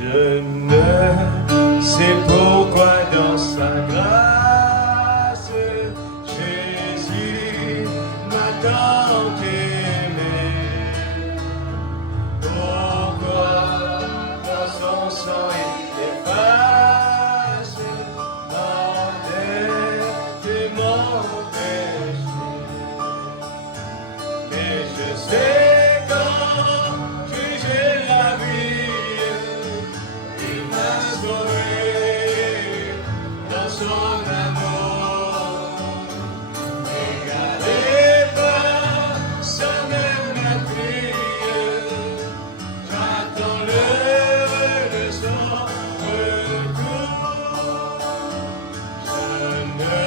Je ne sais pourquoi dans sa grâce, Jésus m'a tant aimé. Pourquoi dans son sang il efface ma dette et mon péché. Et je sais quand juger la vie, il m'a sauvé dans son amour. Égalé par sa même fille, j'attends le son retour. Je ne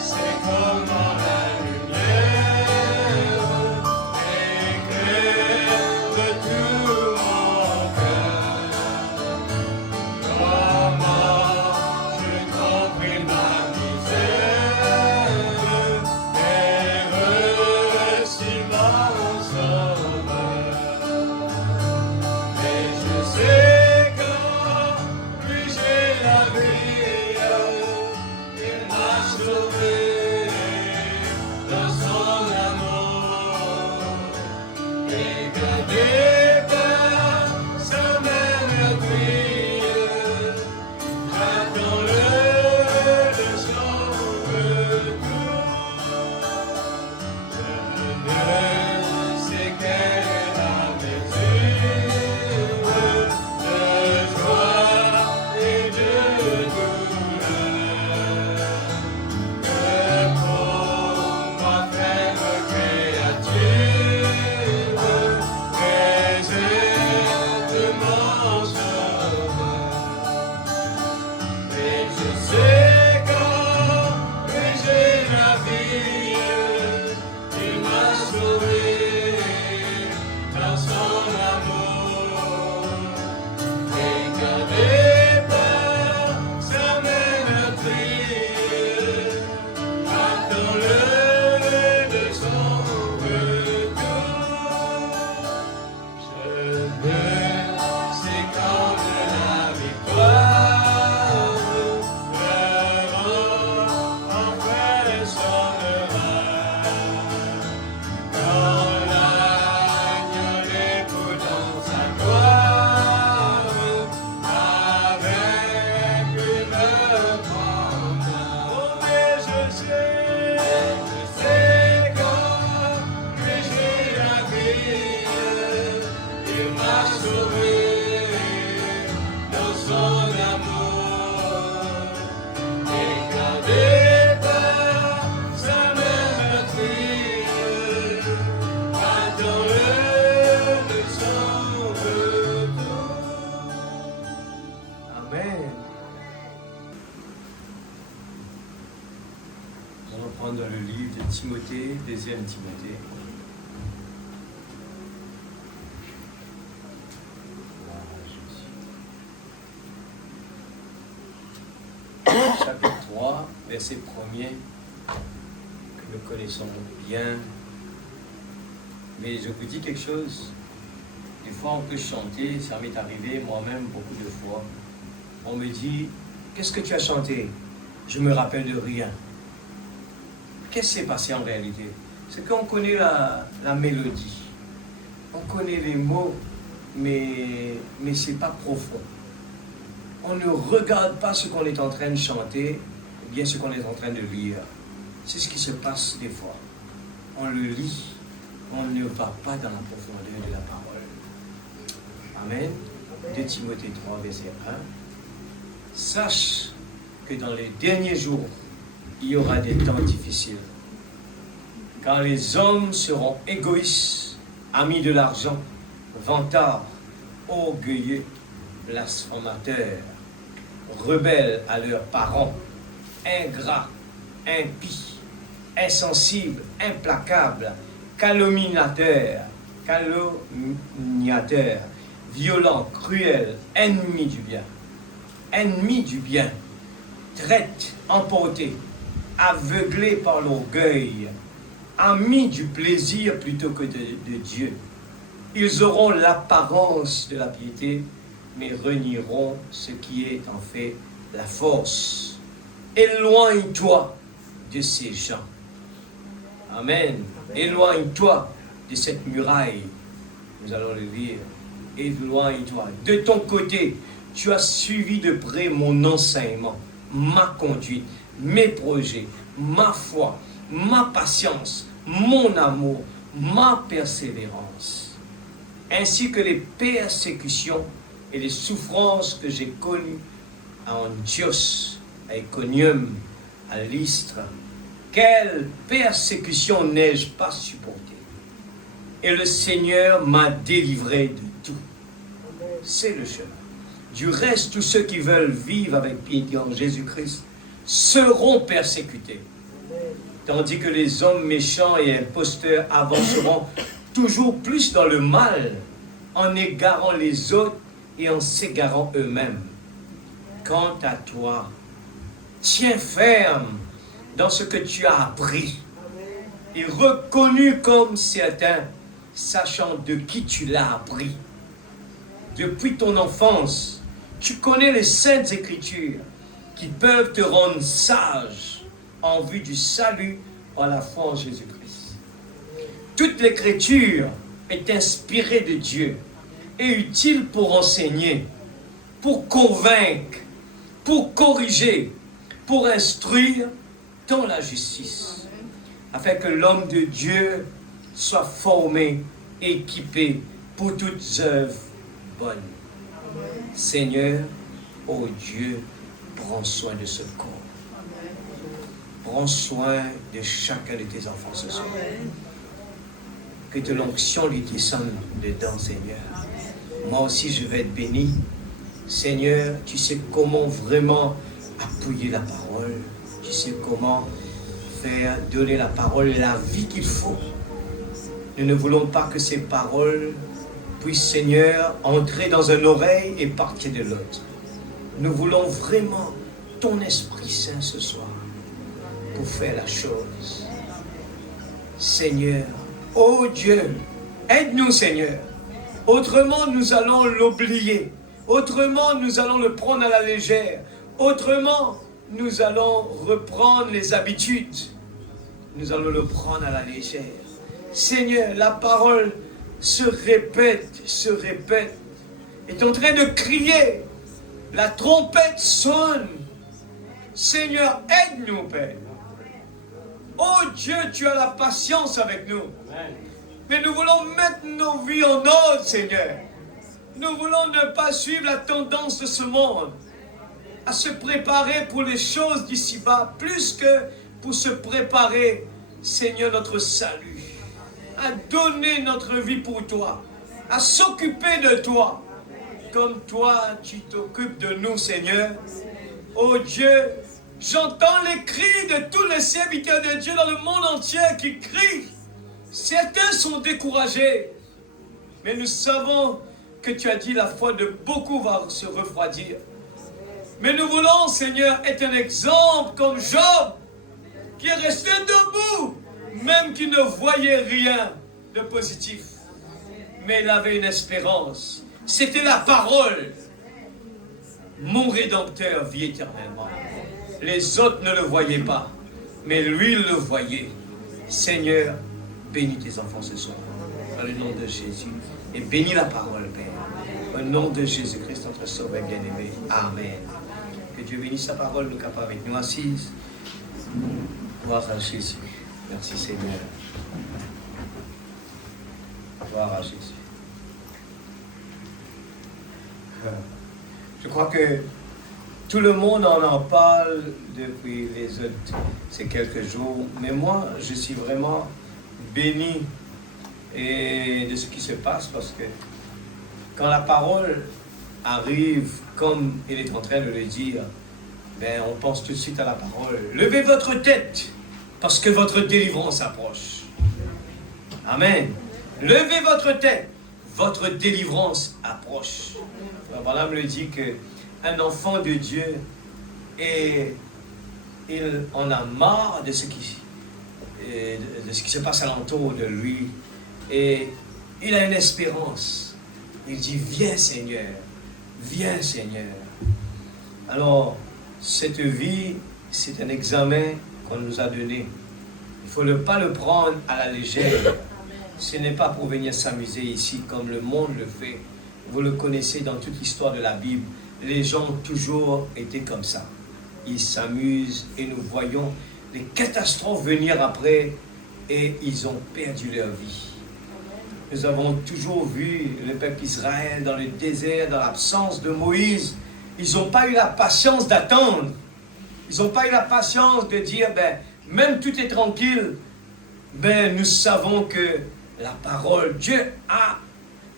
sais comment la lumière éclaire de tout mon cœur. Comment j'ai compris ma misère et reçu mon sauveur. Mais je sais quand lui j'ai la vie, il m'a sauvé dans son amour. Et gardé par sa même fille, j'attends le son retour. Je ne sais quelle est la mesure de joie et de douleur que pour moi frère créature présente mon sauveur. Et je sais quand j'ai la vie, il m'a sauvé dans son amour. Et gardé par sa même fille, j'attends le son retour. Je ne sais quand de la victoire l'heure enfin sonnera. Quand l'agneau l'écoute dans sa gloire, avec lui me prendra. Oh, mais je sais quand j'ai la vie, il m'a sauvé dans son amour. Et gardé par sa même fille, attends le son retour. Amen. Nous allons prendre dans le livre de Timothée, deuxième Timothée. Chapitre 3, verset 1er, que nous connaissons bien. Mais je vous dis quelque chose, des fois on peut chanter, ça m'est arrivé moi-même beaucoup de fois. On me dit, qu'est-ce que tu as chanté? Je me rappelle de rien. Qu'est-ce qui s'est passé en réalité? C'est qu'on connaît la mélodie, on connaît les mots, mais ce n'est pas profond. On ne regarde pas ce qu'on est en train de chanter, ou bien ce qu'on est en train de lire. C'est ce qui se passe des fois. On le lit, on ne va pas dans la profondeur de la parole. Amen. 2 Timothée 3, verset 1. Sache que dans les derniers jours, il y aura des temps difficiles. Quand les hommes seront égoïstes, amis de l'argent, vantards, orgueilleux, blasphémateurs, rebelles à leurs parents, ingrats, impies, insensibles, implacables, calomniateurs, violents, cruels, ennemis du bien, traites, emportés, aveuglés par l'orgueil, amis du plaisir plutôt que de Dieu. Ils auront l'apparence de la piété, mais renieront ce qui est en fait la force. Éloigne-toi de ces gens. Amen. Éloigne-toi de cette muraille. Nous allons le lire. Éloigne-toi. De ton côté, tu as suivi de près mon enseignement, ma conduite, mes projets, ma foi, ma patience, mon amour, ma persévérance, ainsi que les persécutions et les souffrances que j'ai connues à Antioche, à Iconium, à Lystre. Quelle persécution n'ai-je pas supportée? Et le Seigneur m'a délivré de tout. C'est le chemin. Du reste, tous ceux qui veulent vivre avec piété en Jésus-Christ seront persécutés. Tandis que les hommes méchants et imposteurs avanceront toujours plus dans le mal, en égarant les autres et en s'égarant eux-mêmes. Quant à toi, tiens ferme dans ce que tu as appris et reconnu comme certain, sachant de qui tu l'as appris. Depuis ton enfance, tu connais les saintes écritures qui peuvent te rendre sage en vue du salut par la foi en Jésus-Christ. Toute l'écriture est inspirée de Dieu et utile pour enseigner, pour convaincre, pour corriger, pour instruire dans la justice, afin que l'homme de Dieu soit formé, équipé pour toutes œuvres bonnes. Seigneur, ô Dieu, prends soin de ce corps. Prends soin de chacun de tes enfants ce soir. Que de l'onction lui descende dedans, Seigneur. Moi aussi, je vais être béni. Seigneur, tu sais comment vraiment appuyer la parole. Tu sais comment faire donner la parole la vie qu'il faut. Nous ne voulons pas que ces paroles puissent, Seigneur, entrer dans une oreille et partir de l'autre. Nous voulons vraiment ton Esprit Saint ce soir pour faire la chose. Seigneur, ô Dieu, aide-nous, Seigneur. Autrement, nous allons l'oublier. Autrement, nous allons le prendre à la légère. Autrement, nous allons reprendre les habitudes. Nous allons le prendre à la légère. Seigneur, la parole se répète, est en train de crier. La trompette sonne. Seigneur, aide-nous, Père. Oh Dieu, tu as la patience avec nous. Mais nous voulons mettre nos vies en ordre, Seigneur. Nous voulons ne pas suivre la tendance de ce monde, à se préparer pour les choses d'ici-bas, plus que pour se préparer, Seigneur, notre salut, à donner notre vie pour toi, à s'occuper de toi, comme toi, tu t'occupes de nous, Seigneur. Oh Dieu, j'entends les cris de tous les serviteurs de Dieu dans le monde entier qui crient. Certains sont découragés, mais nous savons que tu as dit la foi de beaucoup va se refroidir. Mais nous voulons, Seigneur, être un exemple comme Job, qui est resté debout, même qui ne voyait rien de positif. Mais il avait une espérance. C'était la parole. Mon Rédempteur vit éternellement. Les autres ne le voyaient pas, mais lui, il le voyait. Seigneur, bénis tes enfants ce soir, dans le nom de Jésus. Et bénis la parole, Père. Au nom de Jésus-Christ, notre Sauveur bien-aimé. Amen. Que Dieu bénisse sa parole, nous capables avec nous assises. Gloire à Jésus. Merci Seigneur. Gloire à Jésus. Je crois que tout le monde en parle depuis ces quelques jours. Mais moi, je suis vraiment béni de ce qui se passe parce que quand la parole arrive comme il est en train de le dire, ben on pense tout de suite à la parole. Levez votre tête parce que votre délivrance approche. Amen. Levez votre tête, votre délivrance approche. Voilà me le dit qu'un enfant de Dieu il en a marre de ce qui se passe alentour de lui et il a une espérance. Il dit, viens Seigneur, Viens, Seigneur. Alors, cette vie, c'est un examen qu'on nous a donné. Il ne faut pas le prendre à la légère. Ce n'est pas pour venir s'amuser ici comme le monde le fait. Vous le connaissez dans toute l'histoire de la Bible. Les gens ont toujours été comme ça. Ils s'amusent et nous voyons les catastrophes venir après et ils ont perdu leur vie. Nous avons toujours vu le peuple Israël dans le désert, dans l'absence de Moïse. Ils n'ont pas eu la patience d'attendre. Ils n'ont pas eu la patience de dire, même tout est tranquille, nous savons que la parole, Dieu a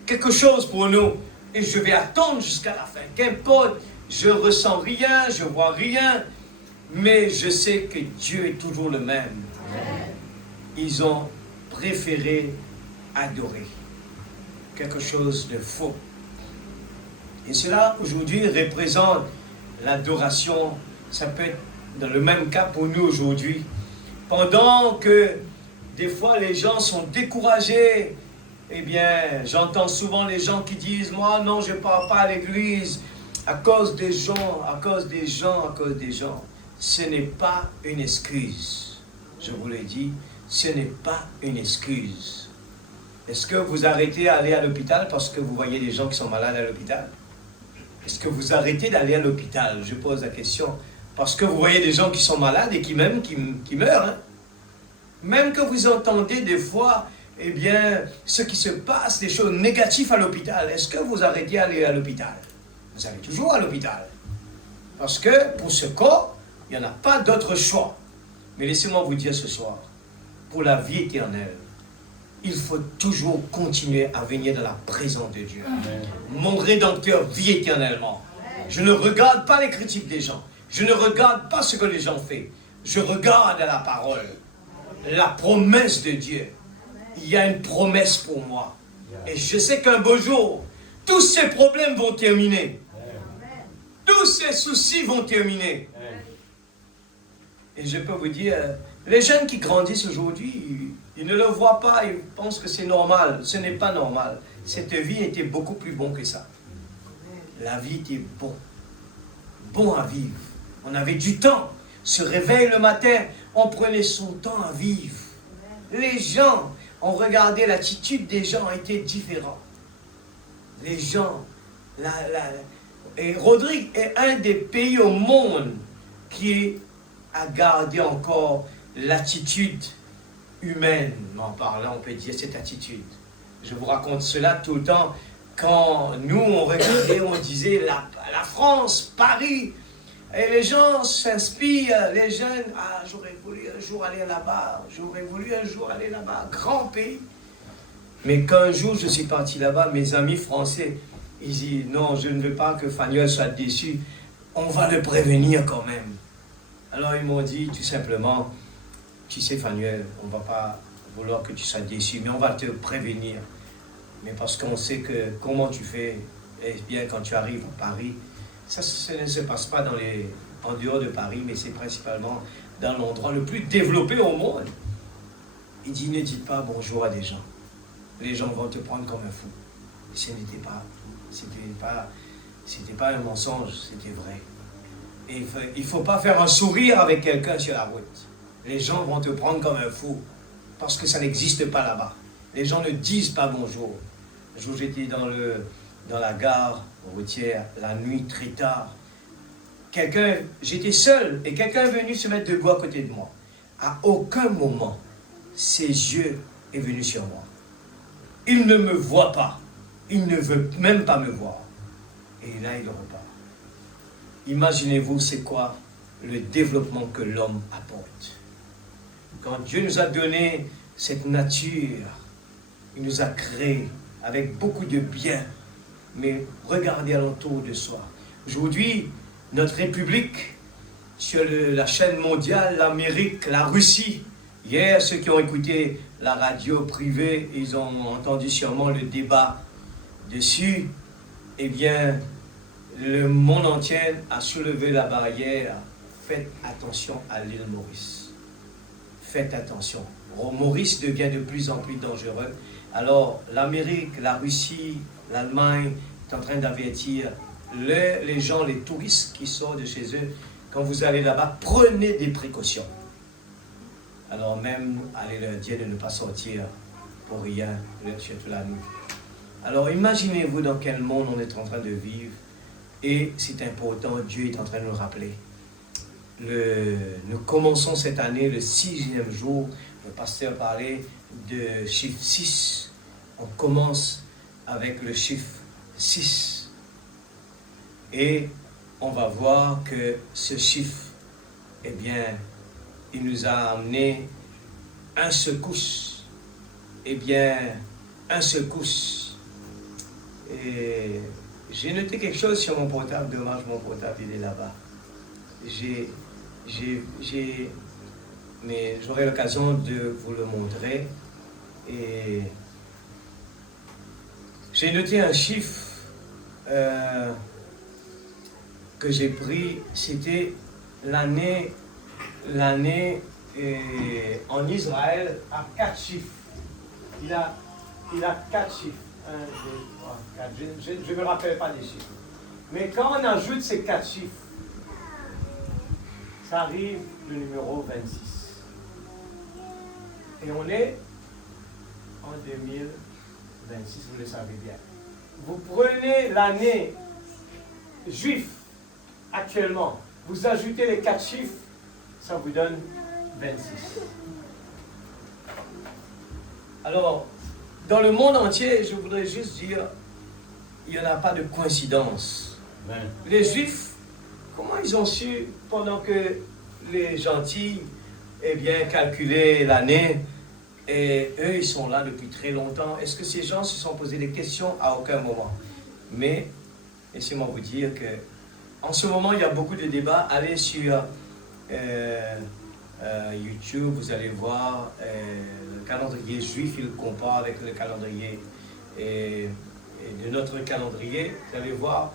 quelque chose pour nous. Et je vais attendre jusqu'à la fin. Qu'importe, je ressens rien, je vois rien, mais je sais que Dieu est toujours le même. Ils ont préféré adorer quelque chose de faux. Et cela, aujourd'hui, représente l'adoration. Ça peut être dans le même cas pour nous aujourd'hui. Pendant que des fois les gens sont découragés, eh bien, j'entends souvent les gens qui disent « Moi, non, je ne pars pas à l'église à cause des gens, à cause des gens, à cause des gens. » Ce n'est pas une excuse. Je vous l'ai dit, ce n'est pas une excuse. Est-ce que vous arrêtez d'aller à l'hôpital parce que vous voyez des gens qui sont malades à l'hôpital? Est-ce que vous arrêtez d'aller à l'hôpital? Je pose la question. Parce que vous voyez des gens qui sont malades et qui meurent. Hein? Même que vous entendez des fois, eh bien, ce qui se passe, des choses négatives à l'hôpital. Est-ce que vous arrêtez d'aller à l'hôpital? Vous allez toujours à l'hôpital. Parce que pour ce corps, il n'y en a pas d'autre choix. Mais laissez-moi vous dire ce soir, pour la vie éternelle, il faut toujours continuer à venir dans la présence de Dieu. Amen. Mon Rédempteur vit éternellement. Je ne regarde pas les critiques des gens. Je ne regarde pas ce que les gens font. Je regarde la parole, la promesse de Dieu. Il y a une promesse pour moi. Et je sais qu'un beau jour, tous ces problèmes vont terminer. Tous ces soucis vont terminer. Et je peux vous dire, les jeunes qui grandissent aujourd'hui, ils ne le voient pas, ils pensent que c'est normal. Ce n'est pas normal. Cette vie était beaucoup plus bonne que ça. La vie était bon à vivre. On avait du temps. Se réveille le matin, on prenait son temps à vivre. Les gens, on regardait l'attitude des gens était différente. Les gens, et Rodrigue est un des pays au monde qui a gardé encore l'attitude humaine, en parlant, on peut dire cette attitude. Je vous raconte cela tout le temps. Quand nous, on regardait, on disait la France, Paris, et les gens s'inspirent, les jeunes, j'aurais voulu un jour aller là-bas, j'aurais voulu un jour aller là-bas, grand pays. Mais quand un jour je suis parti là-bas, mes amis français, ils disent, non, je ne veux pas que Fanuel soit déçu, on va le prévenir quand même. Alors ils m'ont dit tout simplement, tu sais Fanuel, on ne va pas vouloir que tu sois déçu, mais on va te prévenir. Mais parce qu'on sait que comment tu fais, eh bien quand tu arrives à Paris, ça ne se passe pas en dehors de Paris, mais c'est principalement dans l'endroit le plus développé au monde. Il dit, ne dites pas bonjour à des gens. Les gens vont te prendre comme un fou. Et ce n'était pas un mensonge, c'était vrai. Et il ne faut pas faire un sourire avec quelqu'un sur la route. Les gens vont te prendre comme un fou, parce que ça n'existe pas là-bas. Les gens ne disent pas bonjour. Un jour, j'étais dans la gare routière, la nuit, très tard. J'étais seul, et quelqu'un est venu se mettre debout à côté de moi. À aucun moment, ses yeux est venu sur moi. Il ne me voit pas. Il ne veut même pas me voir. Et là, il repart. Imaginez-vous, c'est quoi le développement que l'homme apporte. Quand Dieu nous a donné cette nature, il nous a créé avec beaucoup de bien. Mais regardez alentour de soi. Aujourd'hui, notre République, sur la chaîne mondiale, l'Amérique, la Russie, hier, ceux qui ont écouté la radio privée, ils ont entendu sûrement le débat dessus. Eh bien, le monde entier a soulevé la barrière. Faites attention à l'île Maurice. Faites attention. Maurice devient de plus en plus dangereux. Alors, l'Amérique, la Russie, l'Allemagne est en train d'avertir les gens, les touristes qui sortent de chez eux, quand vous allez là-bas, prenez des précautions. Alors même, allez leur dire de ne pas sortir pour rien, surtout la nuit. Alors imaginez-vous dans quel monde on est en train de vivre. Et c'est important, Dieu est en train de nous rappeler. Nous commençons cette année, le 6e jour, le pasteur parlait de chiffre 6. On commence avec le chiffre 6. Et on va voir que ce chiffre, eh bien, il nous a amené un secousse. Eh bien, un secousse. Et j'ai noté quelque chose sur mon portable. Dommage, mon portable, il est là-bas. Mais j'aurai l'occasion de vous le montrer. Et j'ai noté un chiffre que j'ai pris. C'était l'année en Israël à 4 chiffres. Il a 4 chiffres. 1, 2, 3, 4. Je ne me rappelle pas des chiffres. Mais quand on ajoute ces 4 chiffres, ça arrive le numéro 26. Et on est en 2026, vous le savez bien. Vous prenez l'année juif actuellement, vous ajoutez les 4 chiffres, ça vous donne 26. Alors, dans le monde entier, je voudrais juste dire, il n'y en a pas de coïncidence. Amen. Les Juifs, comment ils ont su, pendant que les gentils, eh bien, calculaient l'année, et eux, ils sont là depuis très longtemps. Est-ce que ces gens se sont posés des questions? À aucun moment. Mais, laissez-moi vous dire que, en ce moment, il y a beaucoup de débats. Allez sur YouTube, vous allez voir le calendrier juif, il le compare avec le calendrier et de notre calendrier. Vous allez voir,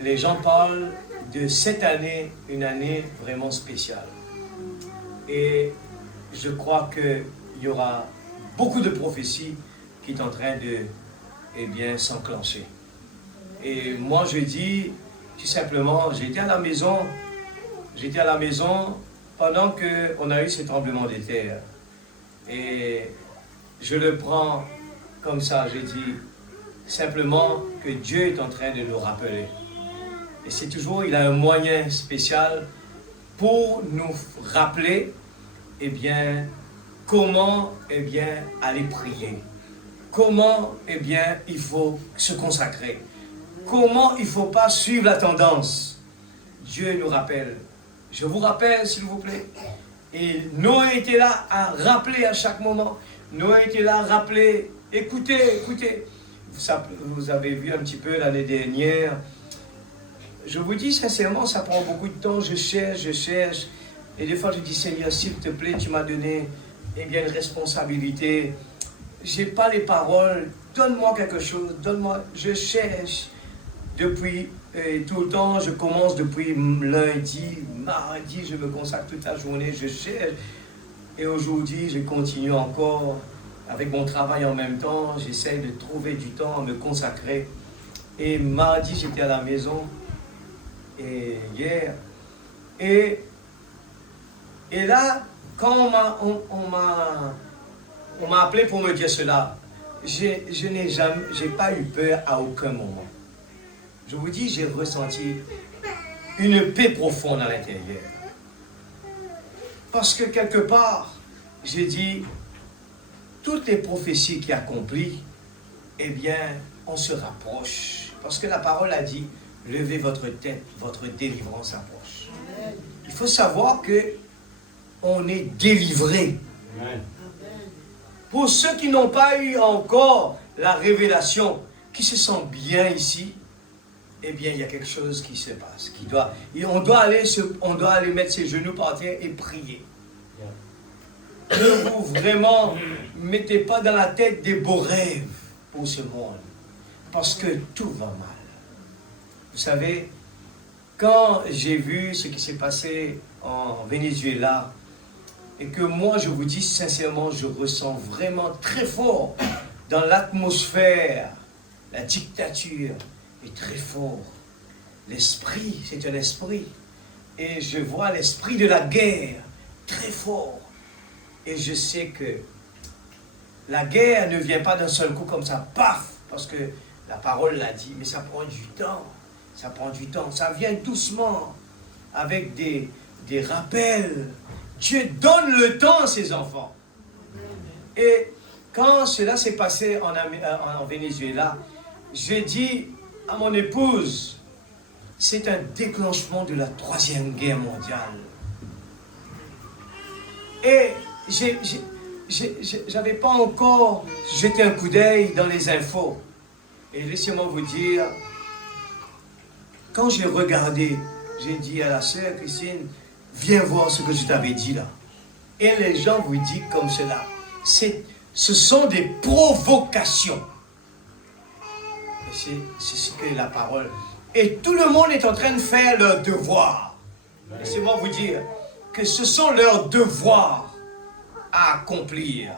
les gens parlent de cette année, une année vraiment spéciale. Et je crois qu'il y aura beaucoup de prophéties qui sont en train de, eh bien, s'enclencher. Et moi, je dis, tout simplement, j'étais à la maison pendant qu'on a eu ce tremblement de terre. Et je le prends comme ça, je dis simplement que Dieu est en train de nous rappeler. Et c'est toujours, il a un moyen spécial pour nous rappeler, eh bien, comment, eh bien, aller prier. Comment, eh bien, il faut se consacrer. Comment il ne faut pas suivre la tendance. Dieu nous rappelle. Je vous rappelle, s'il vous plaît. Et Noé était là à rappeler à chaque moment. Noé était là à rappeler. Écoutez. Vous avez vu un petit peu l'année dernière. Je vous dis sincèrement, ça prend beaucoup de temps. Je cherche. Et des fois, je dis, Seigneur, s'il te plaît, tu m'as donné, eh bien, une responsabilité. Je n'ai pas les paroles. Donne-moi quelque chose. Donne-moi. Je cherche. Depuis tout le temps, je commence depuis lundi, mardi, je me consacre toute la journée, je cherche. Et aujourd'hui, je continue encore avec mon travail en même temps. J'essaie de trouver du temps à me consacrer. Et mardi, j'étais à la maison. Et hier. Et là, quand on m'a appelé pour me dire cela, je n'ai pas eu peur à aucun moment. Je vous dis, j'ai ressenti une paix profonde à l'intérieur. Parce que quelque part, j'ai dit, toutes les prophéties qui accomplissent, eh bien, on se rapproche. Parce que la parole a dit, levez votre tête, votre délivrance approche. Il faut savoir que on est délivré. Amen. Pour ceux qui n'ont pas eu encore la révélation, qui se sentent bien ici, eh bien, il y a quelque chose qui se passe. On doit aller mettre ses genoux par terre et prier. Ne vous vraiment mettez pas dans la tête des beaux rêves pour ce monde. Parce que tout va mal. Vous savez, quand j'ai vu ce qui s'est passé en Venezuela, et que moi, je vous dis sincèrement, je ressens vraiment très fort dans l'atmosphère, la dictature est très fort. l'esprit, c'est un esprit. Et je vois l'esprit de la guerre très fort. Et je sais que la guerre ne vient pas d'un seul coup comme ça, paf, parce que la parole l'a dit, mais ça prend du temps. Ça prend du temps. Ça vient doucement, avec des rappels. Dieu donne le temps à ses enfants. Et quand cela s'est passé en Venezuela, j'ai dit à mon épouse, c'est un déclenchement de la 3e guerre mondiale. Et j'avais pas encore jeté un coup d'œil dans les infos. Et laissez-moi vous dire, quand j'ai regardé, j'ai dit à la sœur Christine, viens voir ce que je t'avais dit là. Et les gens vous disent comme cela. Ce sont des provocations. Et c'est ce que la parole. Et tout le monde est en train de faire leur devoir. Laissez-moi vous dire que ce sont leurs devoirs à accomplir.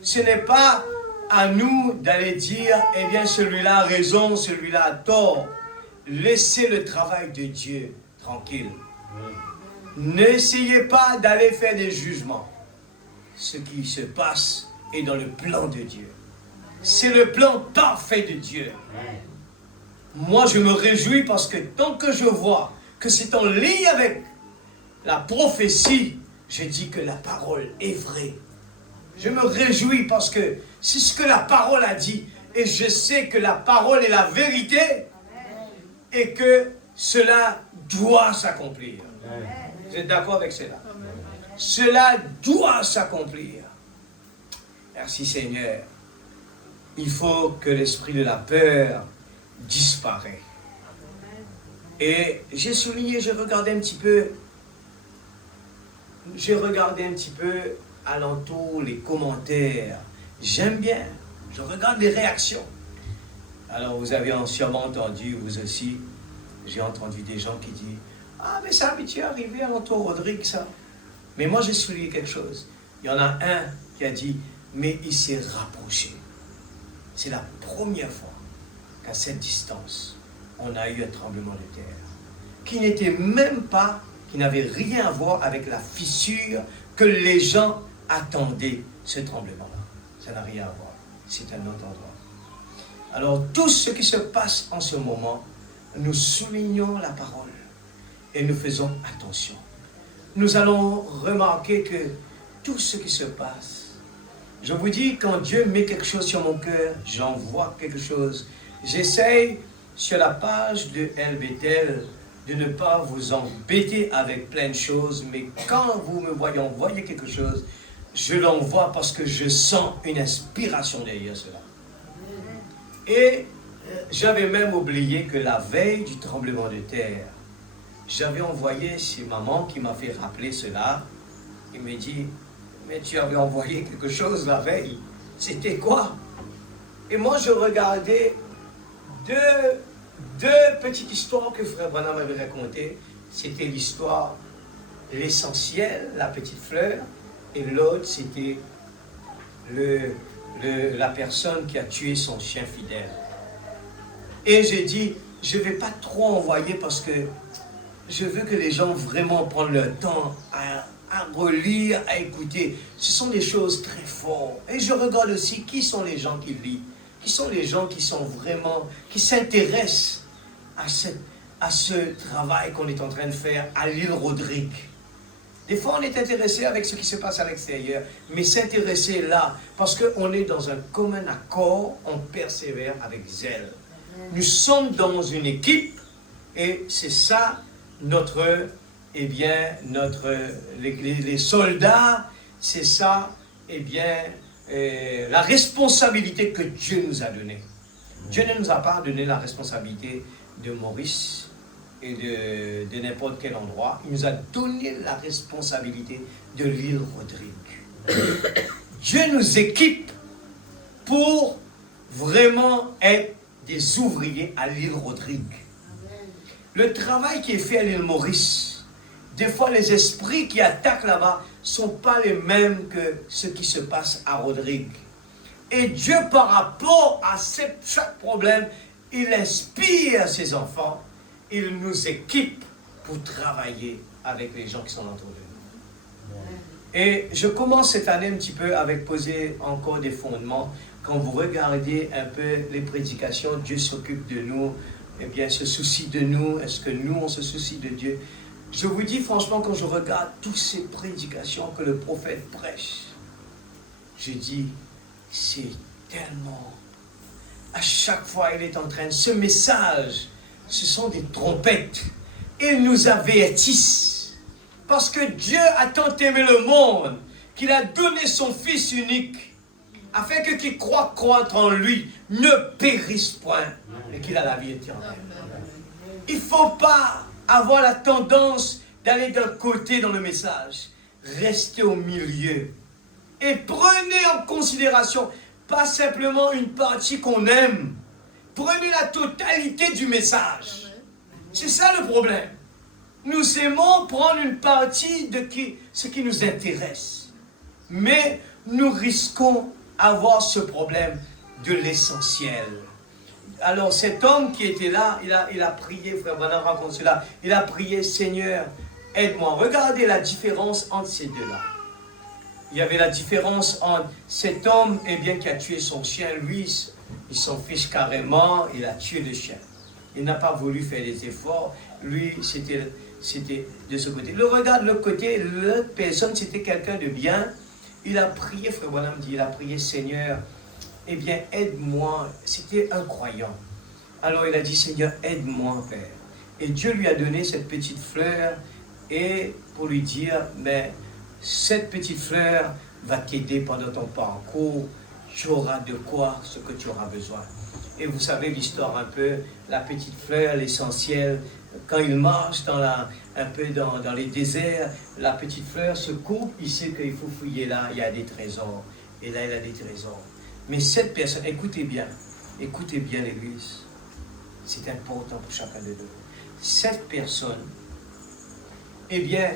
Ce n'est pas à nous d'aller dire, eh bien celui-là a raison, celui-là a tort. Laissez le travail de Dieu tranquille. N'essayez pas d'aller faire des jugements. Ce qui se passe est dans le plan de Dieu. C'est le plan parfait de Dieu. Moi, je me réjouis parce que tant que je vois que c'est en ligne avec la prophétie, je dis que la parole est vraie. Je me réjouis parce que c'est ce que la parole a dit. Et je sais que la parole est la vérité et que cela doit s'accomplir. Vous êtes d'accord avec cela? Cela doit s'accomplir. Merci Seigneur. Il faut que l'esprit de la peur disparaisse. Et j'ai souligné, j'ai regardé un petit peu alentour les commentaires. J'aime bien. Je regarde les réactions. Alors vous avez sûrement entendu, vous aussi, j'ai entendu des gens qui disent « Ah, mais ça m'est arrivé à l'entour Rodrigue, ça. » Mais moi, j'ai souligné quelque chose. Il y en a un qui a dit « Mais il s'est rapproché. » C'est la première fois qu'à cette distance, on a eu un tremblement de terre qui n'était même pas, qui n'avait rien à voir avec la fissure que les gens attendaient, ce tremblement-là. Ça n'a rien à voir. C'est un autre endroit. Alors, tout ce qui se passe en ce moment, nous soulignons la parole et nous faisons attention. Nous allons remarquer que tout ce qui se passe, je vous dis, quand Dieu met quelque chose sur mon cœur, j'en vois quelque chose. J'essaye sur la page de El Bethel de ne pas vous embêter avec plein de choses, mais quand vous me voyez envoyer quelque chose, je l'envoie parce que je sens une inspiration derrière cela. Et j'avais même oublié que la veille du tremblement de terre, j'avais envoyé chez maman qui m'a fait rappeler cela. Il me dit, mais tu avais envoyé quelque chose la veille. C'était quoi? Et moi, je regardais deux petites histoires que Frère Branham m'avait racontées. C'était l'histoire de l'essentiel, la petite fleur, et l'autre, c'était la personne qui a tué son chien fidèle. Et j'ai dit, je ne vais pas trop envoyer parce que je veux que les gens vraiment prennent leur temps à relire, à écouter. Ce sont des choses très fortes. Et je regarde aussi qui sont les gens qui lisent, qui sont les gens qui sont vraiment, qui s'intéressent à ce travail qu'on est en train de faire à l'île Rodrigue. Des fois, on est intéressé avec ce qui se passe à l'extérieur, mais s'intéresser là, parce qu'on est dans un commun accord, on persévère avec zèle. Nous sommes dans une équipe, et c'est ça les soldats, c'est ça, la responsabilité que Dieu nous a donnée. Dieu ne nous a pas donné la responsabilité de Maurice et de n'importe quel endroit. Il nous a donné la responsabilité de l'île Rodrigue. Dieu nous équipe pour vraiment être des ouvriers à l'île Rodrigue. Le travail qui est fait à l'île Maurice, des fois les esprits qui attaquent là-bas ne sont pas les mêmes que ce qui se passe à Rodrigue. Et Dieu, par rapport à chaque problème, il inspire ses enfants il nous équipe pour travailler avec les gens qui sont autour de nous. Et je commence cette année un petit peu avec poser encore des fondements. Quand vous regardez un peu les prédications, Dieu s'occupe de nous, eh bien, se soucie de nous. Est-ce que nous, on se soucie de Dieu? Je vous dis franchement, quand je regarde toutes ces prédications que le prophète prêche, je dis, c'est tellement... À chaque fois, il est en train de... Ce message, ce sont des trompettes. Ils nous avertissent. Parce que Dieu a tant aimé le monde qu'il a donné son Fils unique afin que qui croit en lui ne périsse point, mais qu'il a la vie éternelle. Il ne faut pas avoir la tendance d'aller d'un côté dans le message. Restez au milieu. Et prenez en considération, pas simplement une partie qu'on aime. Prenez la totalité du message. C'est ça le problème. Nous aimons prendre une partie de ce qui nous intéresse. Mais nous risquons d'avoir ce problème de l'essentiel. Alors cet homme qui était là, il a prié, frère Branham raconte cela, il a prié, Seigneur, aide-moi. Regardez la différence entre ces deux-là. Il y avait la différence entre cet homme, eh bien, qui a tué son chien, lui, il s'en fiche carrément, il a tué le chien. Il n'a pas voulu faire des efforts. Lui, c'était de ce côté. Le regard de l'autre côté, l'autre personne, c'était quelqu'un de bien. Il a prié, frère Branham dit, il a prié, Seigneur, eh bien, aide-moi. C'était un croyant. Alors il a dit, Seigneur, aide-moi, Père. Et Dieu lui a donné cette petite fleur et pour lui dire, mais cette petite fleur va t'aider pendant ton parcours. Tu auras de quoi, ce que tu auras besoin. Et vous savez l'histoire un peu, la petite fleur, l'essentiel. Quand il marche un peu dans les déserts, la petite fleur se coupe, il sait qu'il faut fouiller là, il y a des trésors. Et là, il a des trésors. Mais cette personne, écoutez bien l'Église. C'est important pour chacun de nous. Cette personne, eh bien,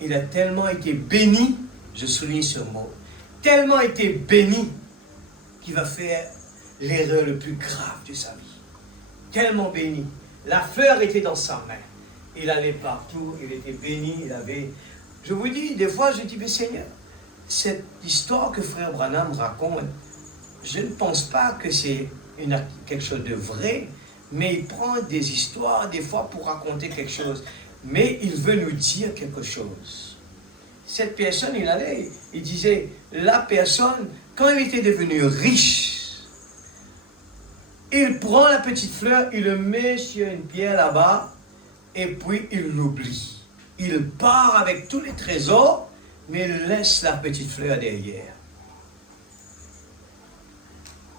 il a tellement été béni, je souligne ce mot, tellement été béni qu'il va faire l'erreur le plus grave de sa vie. Tellement béni. La fleur était dans sa main. Il allait partout, il était béni, il avait... Je vous dis, des fois, je dis, mais Seigneur, cette histoire que frère Branham raconte, je ne pense pas que c'est quelque chose de vrai, mais il prend des histoires, des fois, pour raconter quelque chose. Mais il veut nous dire quelque chose. Cette personne, il disait, la personne, quand il était devenu riche, il prend la petite fleur, il le met sur une pierre là-bas, et puis il l'oublie. Il part avec tous les trésors, mais il laisse la petite fleur derrière.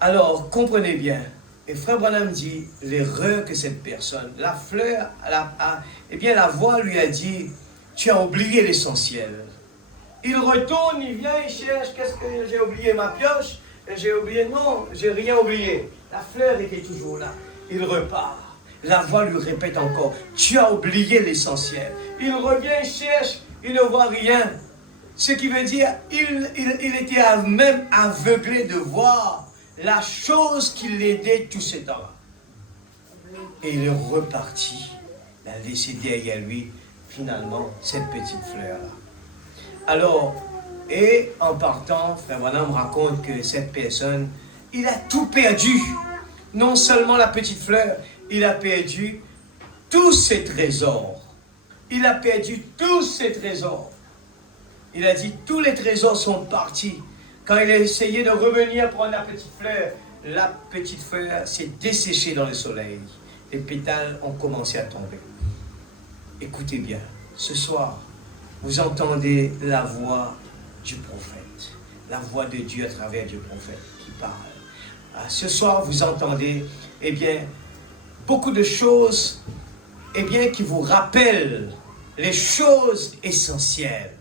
Alors, comprenez bien, et frère Branham dit, l'erreur que cette personne, la fleur, eh bien la voix lui a dit, tu as oublié l'essentiel. Il retourne, il vient, il cherche, qu'est-ce que j'ai oublié, ma pioche? J'ai oublié, non, j'ai rien oublié. La fleur était toujours là. Il repart. La voix lui répète encore, tu as oublié l'essentiel. Il revient, il cherche, il ne voit rien. Ce qui veut dire, il était même aveuglé de voir la chose qui l'aidait tout ce temps. Et il est reparti. Il a laissé derrière lui, finalement, cette petite fleur-là. Alors, et en partant, frère Branham raconte que cette personne, il a tout perdu. Non seulement la petite fleur, il a perdu tous ses trésors. Il a perdu tous ses trésors. Il a dit, tous les trésors sont partis. Quand il a essayé de revenir prendre la petite fleur s'est desséchée dans le soleil. Les pétales ont commencé à tomber. Écoutez bien, ce soir, vous entendez la voix du prophète, la voix de Dieu à travers du prophète qui parle. Ce soir, vous entendez, eh bien, beaucoup de choses, eh bien, qui vous rappellent les choses essentielles.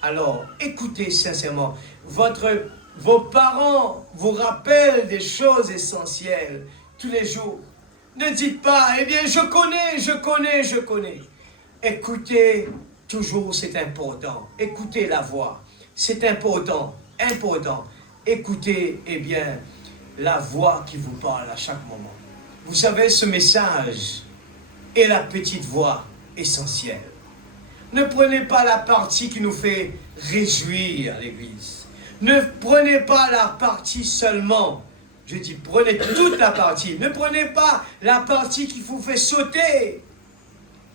Alors, écoutez sincèrement, vos parents vous rappellent des choses essentielles tous les jours. Ne dites pas, eh bien, je connais. Écoutez, toujours, c'est important. Écoutez la voix. C'est important. Écoutez, eh bien, la voix qui vous parle à chaque moment. Vous savez, ce message, et la petite voix essentielle. Ne prenez pas la partie qui nous fait réjouir l'Église. Ne prenez pas la partie seulement. Je dis, prenez toute la partie. Ne prenez pas la partie qui vous fait sauter.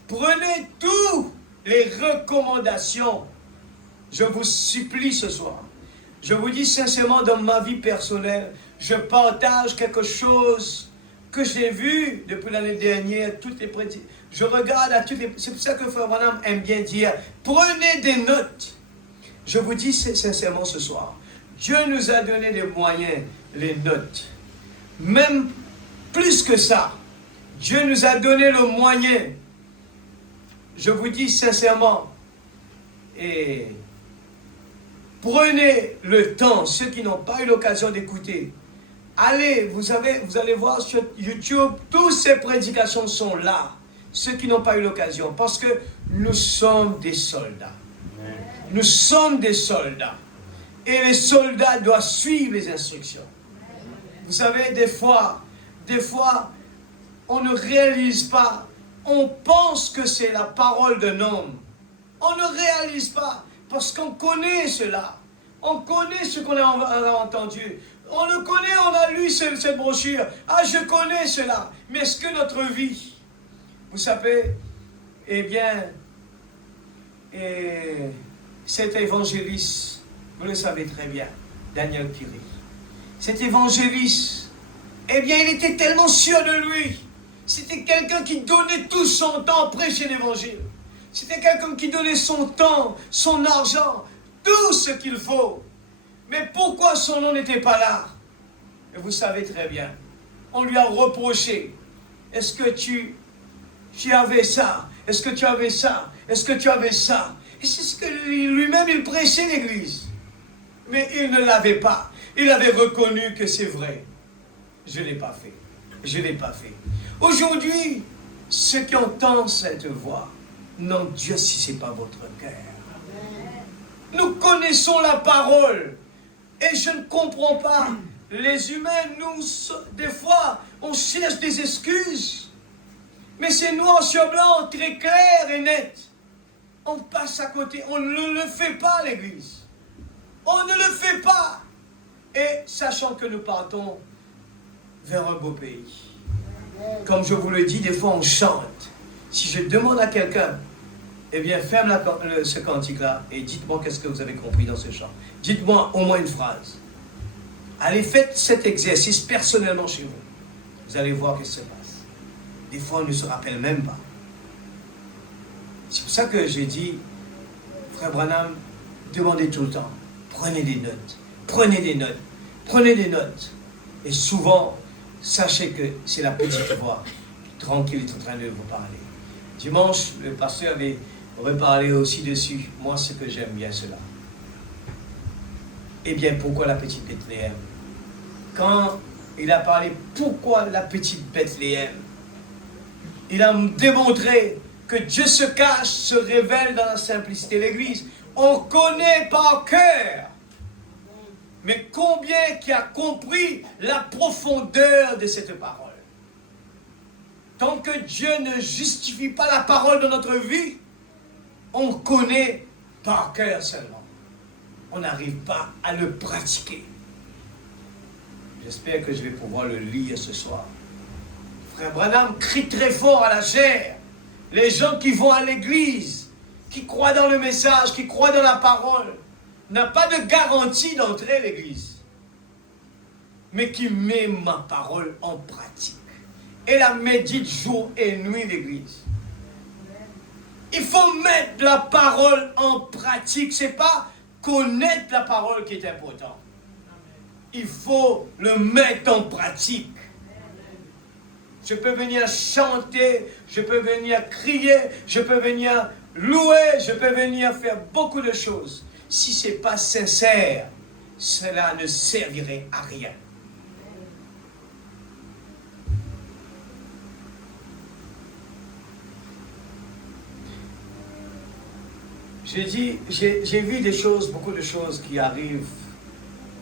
Prenez toutes les recommandations. Je vous supplie ce soir. Je vous dis sincèrement, dans ma vie personnelle, je partage quelque chose que j'ai vu depuis l'année dernière. Je regarde à toutes les... C'est pour ça que Frère Branham aime bien dire, prenez des notes. Je vous dis sincèrement ce soir, Dieu nous a donné des moyens, les notes. Même plus que ça, Dieu nous a donné le moyen. Je vous dis sincèrement, et prenez le temps, ceux qui n'ont pas eu l'occasion d'écouter. Allez, vous allez voir sur YouTube, toutes ces prédications sont là. Ceux qui n'ont pas eu l'occasion, parce que nous sommes des soldats. Nous sommes des soldats. Et les soldats doivent suivre les instructions. Vous savez, des fois, on ne réalise pas. On pense que c'est la parole d'un homme. On ne réalise pas, parce qu'on connaît cela. On connaît ce qu'on a entendu. On le connaît, on a lu cette brochure. Ah, je connais cela. Mais est-ce que notre vie, vous savez, eh bien, cet évangéliste, vous le savez très bien, Daniel Curie, cet évangéliste, eh bien, il était tellement sûr de lui. C'était quelqu'un qui donnait tout son temps à prêcher l'évangile. C'était quelqu'un qui donnait son temps, son argent, tout ce qu'il faut. Mais pourquoi son nom n'était pas là? Et vous savez très bien. On lui a reproché. Est-ce que tu avais ça? Est-ce que tu avais ça? Est-ce que tu avais ça? Et c'est ce que lui-même, il prêchait l'Église. Mais il ne l'avait pas. Il avait reconnu que c'est vrai. Je ne l'ai pas fait. Je ne l'ai pas fait. Aujourd'hui, ceux qui entendent cette voix, non, Dieu, si ce n'est pas votre cœur. Nous connaissons la parole. Et je ne comprends pas. Les humains, nous, des fois, on cherche des excuses. Mais c'est noir sur blanc, très clair et net. On passe à côté. On ne le fait pas, l'Église. On ne le fait pas. Et sachant que nous partons vers un beau pays. Comme je vous le dis, des fois on chante. Si je demande à quelqu'un, eh bien, ferme ce cantique-là et dites-moi qu'est-ce que vous avez compris dans ce chant. Dites-moi au moins une phrase. Allez, faites cet exercice personnellement chez vous. Vous allez voir ce qui se passe. Des fois, on ne se rappelle même pas. C'est pour ça que j'ai dit, Frère Branham, demandez tout le temps. Prenez des notes. Prenez des notes. Prenez des notes. Et souvent, sachez que c'est la petite voix tranquille qui est en train de vous parler. Dimanche, le pasteur avait reparlé aussi dessus. Moi, ce que j'aime bien cela. Eh bien, pourquoi la petite Bethléem? Quand il a parlé pourquoi la petite Bethléem, il a démontré que Dieu se cache, se révèle dans la simplicité de l'Église. On connaît par cœur. Mais combien qui a compris la profondeur de cette parole? Tant que Dieu ne justifie pas la parole de notre vie, on connaît par cœur seulement. On n'arrive pas à le pratiquer. J'espère que je vais pouvoir le lire ce soir. Frère Branham crie très fort à la chair. Les gens qui vont à l'église, qui croient dans le message, qui croient dans la parole, n'ont pas de garantie d'entrer à l'église. Mais qui met ma parole en pratique. Et la médite jour et nuit l'église. Il faut mettre la parole en pratique. Ce n'est pas connaître la parole qui est important. Il faut le mettre en pratique. Je peux venir chanter, je peux venir crier, je peux venir louer, je peux venir faire beaucoup de choses. Si ce n'est pas sincère, cela ne servirait à rien. J'ai vu des choses, beaucoup de choses qui arrivent.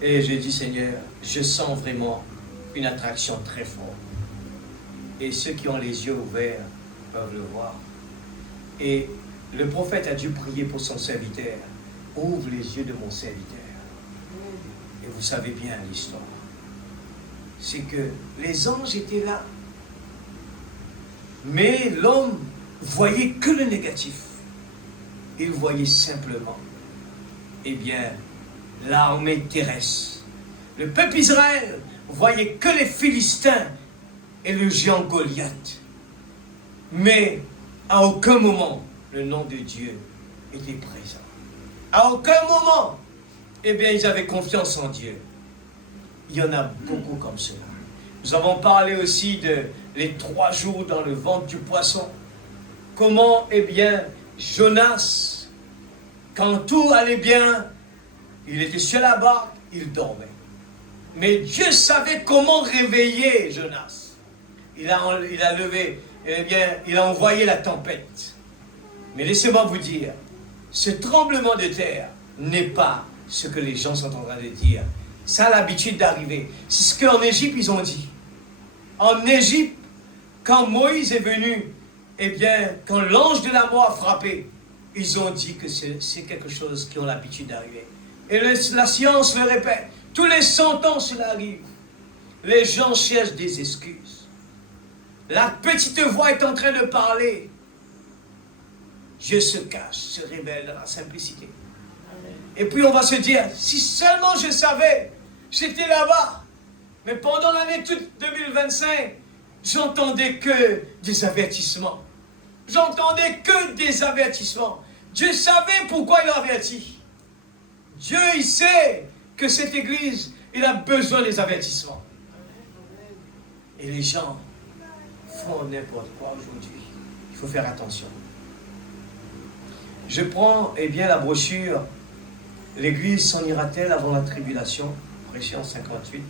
Et j'ai dit, Seigneur, je sens vraiment une attraction très forte. Et ceux qui ont les yeux ouverts peuvent le voir. Et le prophète a dû prier pour son serviteur. Ouvre les yeux de mon serviteur. Et vous savez bien l'histoire. C'est que les anges étaient là. Mais l'homme voyait que le négatif. Il voyait simplement, eh bien, l'armée terrestre. Le peuple Israël voyait que les Philistins et le géant Goliath. Mais à aucun moment, le nom de Dieu était présent. À aucun moment, eh bien, ils avaient confiance en Dieu. Il y en a beaucoup comme cela. Nous avons parlé aussi de les 3 jours dans le ventre du poisson. Comment, eh bien, Jonas, quand tout allait bien, il était sur la barque, il dormait. Mais Dieu savait comment réveiller Jonas. Il a levé, eh bien, il a envoyé la tempête. Mais laissez-moi vous dire, ce tremblement de terre n'est pas ce que les gens sont en train de dire. Ça a l'habitude d'arriver. C'est ce qu'en Égypte, ils ont dit. En Égypte, quand Moïse est venu, eh bien, quand l'ange de la mort a frappé, ils ont dit que c'est quelque chose qui ont l'habitude d'arriver. Et la science le répète. Tous les 100 ans, cela arrive. Les gens cherchent des excuses. La petite voix est en train de parler. Dieu se cache, se révèle dans la simplicité. Et puis on va se dire, si seulement je savais, j'étais là-bas. Mais pendant l'année toute 2025, j'entendais que des avertissements. J'entendais que des avertissements. Dieu savait pourquoi il a averti. Dieu, il sait que cette église, il a besoin des avertissements. Et les gens font n'importe quoi aujourd'hui. Il faut faire attention. Je prends, eh bien, la brochure « L'église s'en ira-t-elle avant la tribulation ?» prêché en 58.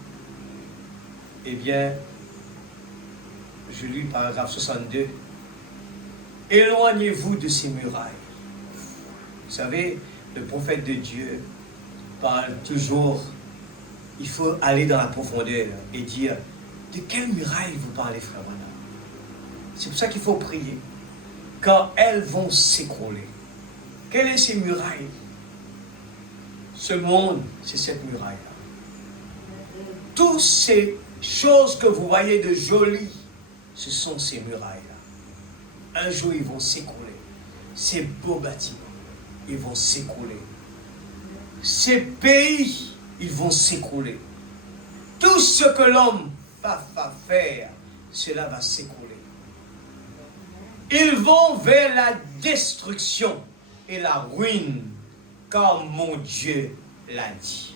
Eh bien, je lis paragraphe 62. « Éloignez-vous de ces murailles. » Vous savez, le prophète de Dieu parle toujours, il faut aller dans la profondeur et dire, de quelle muraille vous parlez, frère Madame? C'est pour ça qu'il faut prier, car elles vont s'écrouler. Quelles sont ces murailles? Ce monde, c'est cette muraille-là. Toutes ces choses que vous voyez de jolies, ce sont ces murailles-là. Un jour, ils vont s'écrouler. Ces beaux bâtiments, ils vont s'écrouler. Ces pays, ils vont s'écrouler. Tout ce que l'homme va faire, cela va s'écrouler. Ils vont vers la destruction et la ruine, car mon Dieu l'a dit.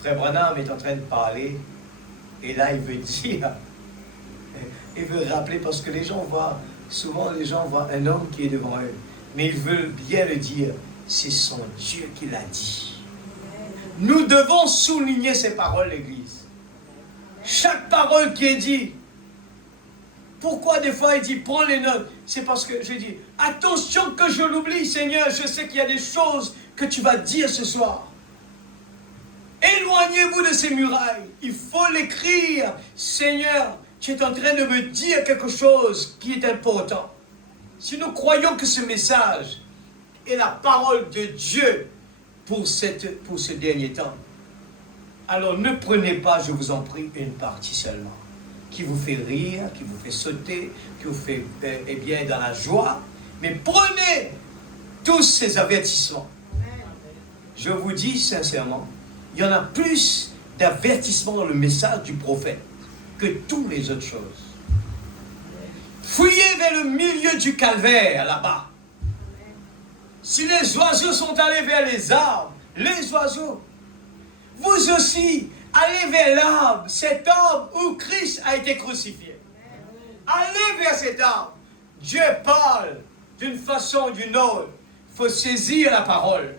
Frère Branham est en train de parler, et là il veut dire, il veut rappeler, parce que les gens voient, souvent les gens voient un homme qui est devant eux, mais ils veulent bien le dire, c'est son Dieu qui l'a dit. Nous devons souligner ces paroles, l'Église. Chaque parole qui est dite. Pourquoi des fois il dit, prends les notes? C'est parce que je dis, attention que je l'oublie, Seigneur, je sais qu'il y a des choses que tu vas dire ce soir. Éloignez-vous de ces murailles. Il faut l'écrire. Seigneur, tu es en train de me dire quelque chose qui est important. Si nous croyons que ce message est la parole de Dieu pour ce dernier temps, alors ne prenez pas, je vous en prie, une partie seulement, qui vous fait rire, qui vous fait sauter, qui vous fait, eh bien, dans la joie, mais prenez tous ces avertissements. Je vous dis sincèrement, il y en a plus d'avertissements dans le message du prophète que toutes les autres choses. Fuyez vers le milieu du calvaire, là-bas. Si les oiseaux sont allés vers les arbres, les oiseaux, vous aussi, allez vers l'arbre, cet arbre où Christ a été crucifié. Allez vers cet arbre. Dieu parle d'une façon ou d'une autre. Il faut saisir la parole.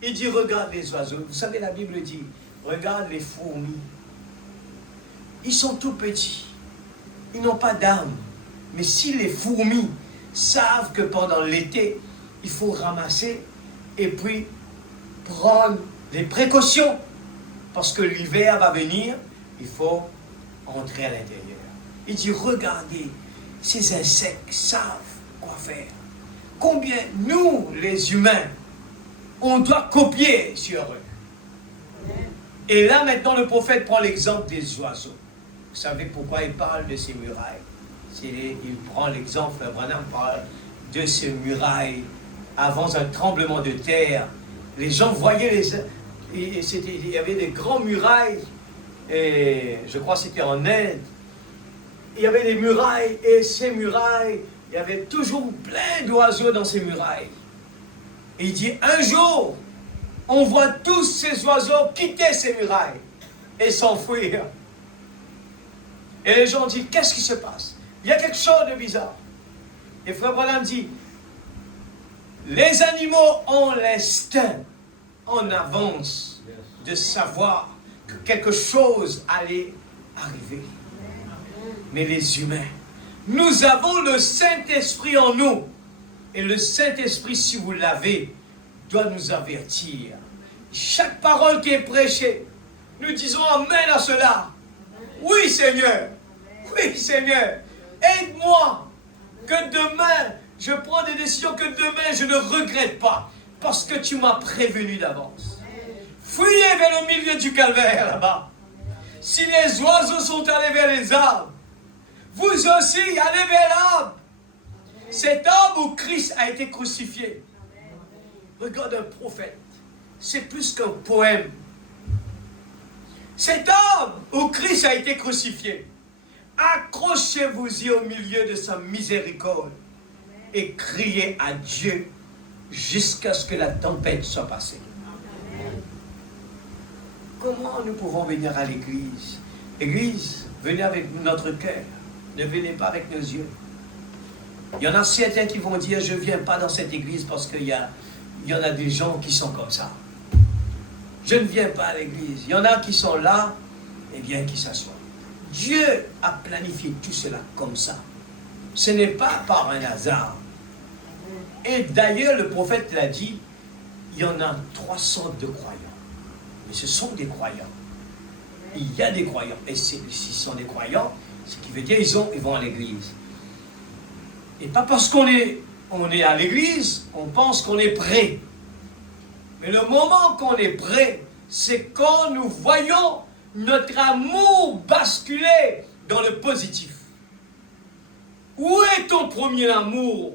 Il dit, regarde les oiseaux. Vous savez, la Bible dit, regarde les fourmis. Ils sont tout petits. Ils n'ont pas d'âme. Mais si les fourmis savent que pendant l'été, il faut ramasser et puis prendre des précautions, parce que l'hiver va venir, il faut entrer à l'intérieur. Il dit, regardez, ces insectes savent quoi faire. Combien nous, les humains, on doit copier sur eux. Et là, maintenant, le prophète prend l'exemple des oiseaux. Vous savez pourquoi il parle de ces murailles? Il prend l'exemple, Frère Branham parle de ces murailles. Avant un tremblement de terre, les gens voyaient il y avait des grandes murailles, et je crois que c'était en Inde. Il y avait des murailles, et ces murailles, il y avait toujours plein d'oiseaux dans ces murailles. Et il dit, un jour, on voit tous ces oiseaux quitter ces murailles et s'enfuir. Et les gens disent, qu'est-ce qui se passe? Il y a quelque chose de bizarre. Et Frère Branham dit, les animaux ont l'instinct en avance de savoir que quelque chose allait arriver. Mais les humains, nous avons le Saint-Esprit en nous. Et le Saint-Esprit, si vous l'avez, doit nous avertir. Chaque parole qui est prêchée, nous disons Amen à cela. Oui, Seigneur. Oui, Seigneur. Aide-moi que demain, je prends des décisions que demain, je ne regrette pas. Parce que tu m'as prévenu d'avance. Fuyez vers le milieu du calvaire, là-bas. Si les oiseaux sont allés vers les arbres, vous aussi, allez vers l'arbre. Cet arbre où Christ a été crucifié. Regarde un prophète. C'est plus qu'un poème. Cet arbre où Christ a été crucifié. Accrochez-vous-y au milieu de sa miséricorde et criez à Dieu jusqu'à ce que la tempête soit passée. Comment nous pouvons venir à l'église? Église, venez avec notre cœur. Ne venez pas avec nos yeux. Il y en a certains qui vont dire, je ne viens pas dans cette église parce qu'il y en a des gens qui sont comme ça. Je ne viens pas à l'église. Il y en a qui sont là, et bien qui s'assoient. Dieu a planifié tout cela comme ça. Ce n'est pas par un hasard. Et d'ailleurs, le prophète l'a dit, il y en a 3 sortes de croyants. Mais ce sont des croyants. Il y a des croyants. Et s'ils sont des croyants, ce qui veut dire ils vont à l'église. Et pas parce qu'on est à l'église, on pense qu'on est prêt. Mais le moment qu'on est prêt, c'est quand nous voyons notre amour basculer dans le positif. Où est ton premier amour?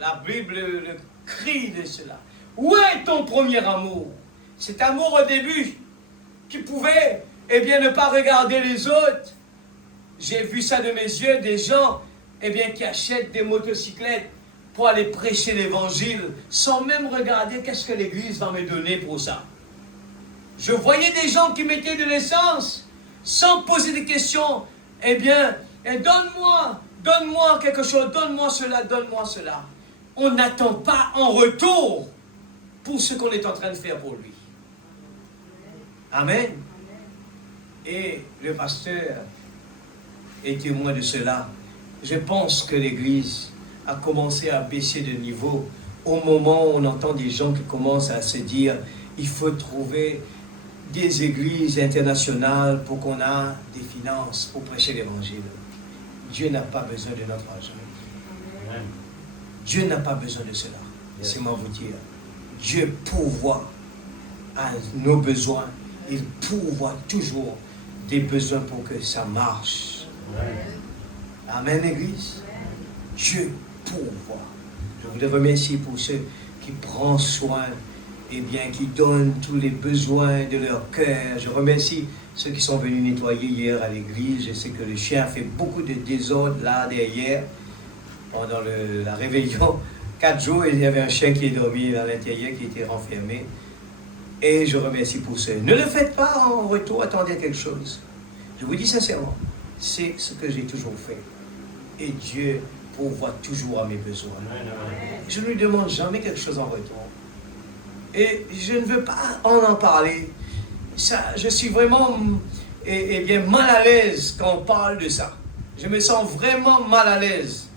La Bible le crie de cela. Où est ton premier amour? Cet amour au début qui pouvait, ne pas regarder les autres. J'ai vu ça de mes yeux, des gens, qui achètent des motocyclettes pour aller prêcher l'évangile sans même regarder qu'est-ce que l'église va me donner pour ça. Je voyais des gens qui mettaient de l'essence sans poser des questions. Donne-moi quelque chose, donne-moi cela. On n'attend pas en retour pour ce qu'on est en train de faire pour lui. Amen. Et le pasteur est témoin de cela. Je pense que l'Église a commencé à baisser de niveau au moment où on entend des gens qui commencent à se dire il faut trouver des églises internationales pour qu'on ait des finances pour prêcher l'Évangile. Dieu n'a pas besoin de notre argent. Amen. Dieu n'a pas besoin de cela. Laissez-moi vous dire. Dieu pourvoit à nos besoins. Il pourvoit toujours des besoins pour que ça marche. Amen, Église. Dieu pourvoit. Je voudrais remercier pour ceux qui prennent soin, qui donnent tous les besoins de leur cœur. Je remercie ceux qui sont venus nettoyer hier à l'église. Je sais que le chien a fait beaucoup de désordre là derrière pendant la réveillon. 4 jours, il y avait un chien qui est dormi à l'intérieur, qui était renfermé. Et je remercie pour ceux. Ne le faites pas en retour, attendez quelque chose. Je vous dis sincèrement, c'est ce que j'ai toujours fait. Et Dieu pourvoit toujours à mes besoins. Je ne lui demande jamais quelque chose en retour. Et je ne veux pas en parler. Ça, je suis vraiment mal à l'aise quand on parle de ça. Je me sens vraiment mal à l'aise.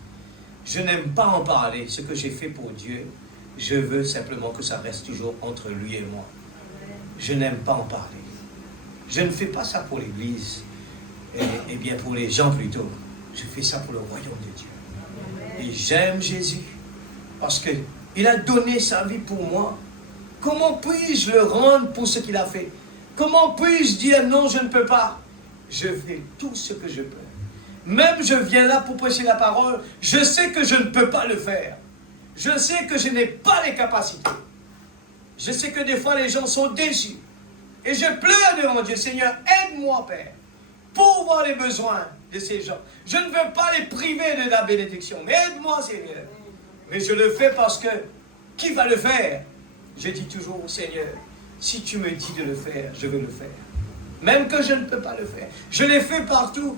Je n'aime pas en parler. Ce que j'ai fait pour Dieu, je veux simplement que ça reste toujours entre lui et moi. Je n'aime pas en parler. Je ne fais pas ça pour l'Église. et bien pour les gens plutôt. Je fais ça pour le royaume de Dieu. Et j'aime Jésus parce qu'il a donné sa vie pour moi. Comment puis-je le rendre pour ce qu'il a fait? Comment puis-je dire non, je ne peux pas? Je fais tout ce que je peux. Même je viens là pour prêcher la parole, je sais que je ne peux pas le faire. Je sais que je n'ai pas les capacités. Je sais que des fois les gens sont déçus. Et je pleure devant Dieu, Seigneur, aide-moi, Père, pour voir les besoins de ces gens. Je ne veux pas les priver de la bénédiction, mais aide-moi, Seigneur. Mais je le fais parce que, qui va le faire? Je dis toujours, Seigneur, si tu me dis de le faire, je vais le faire. Même que je ne peux pas le faire. Je l'ai fait partout.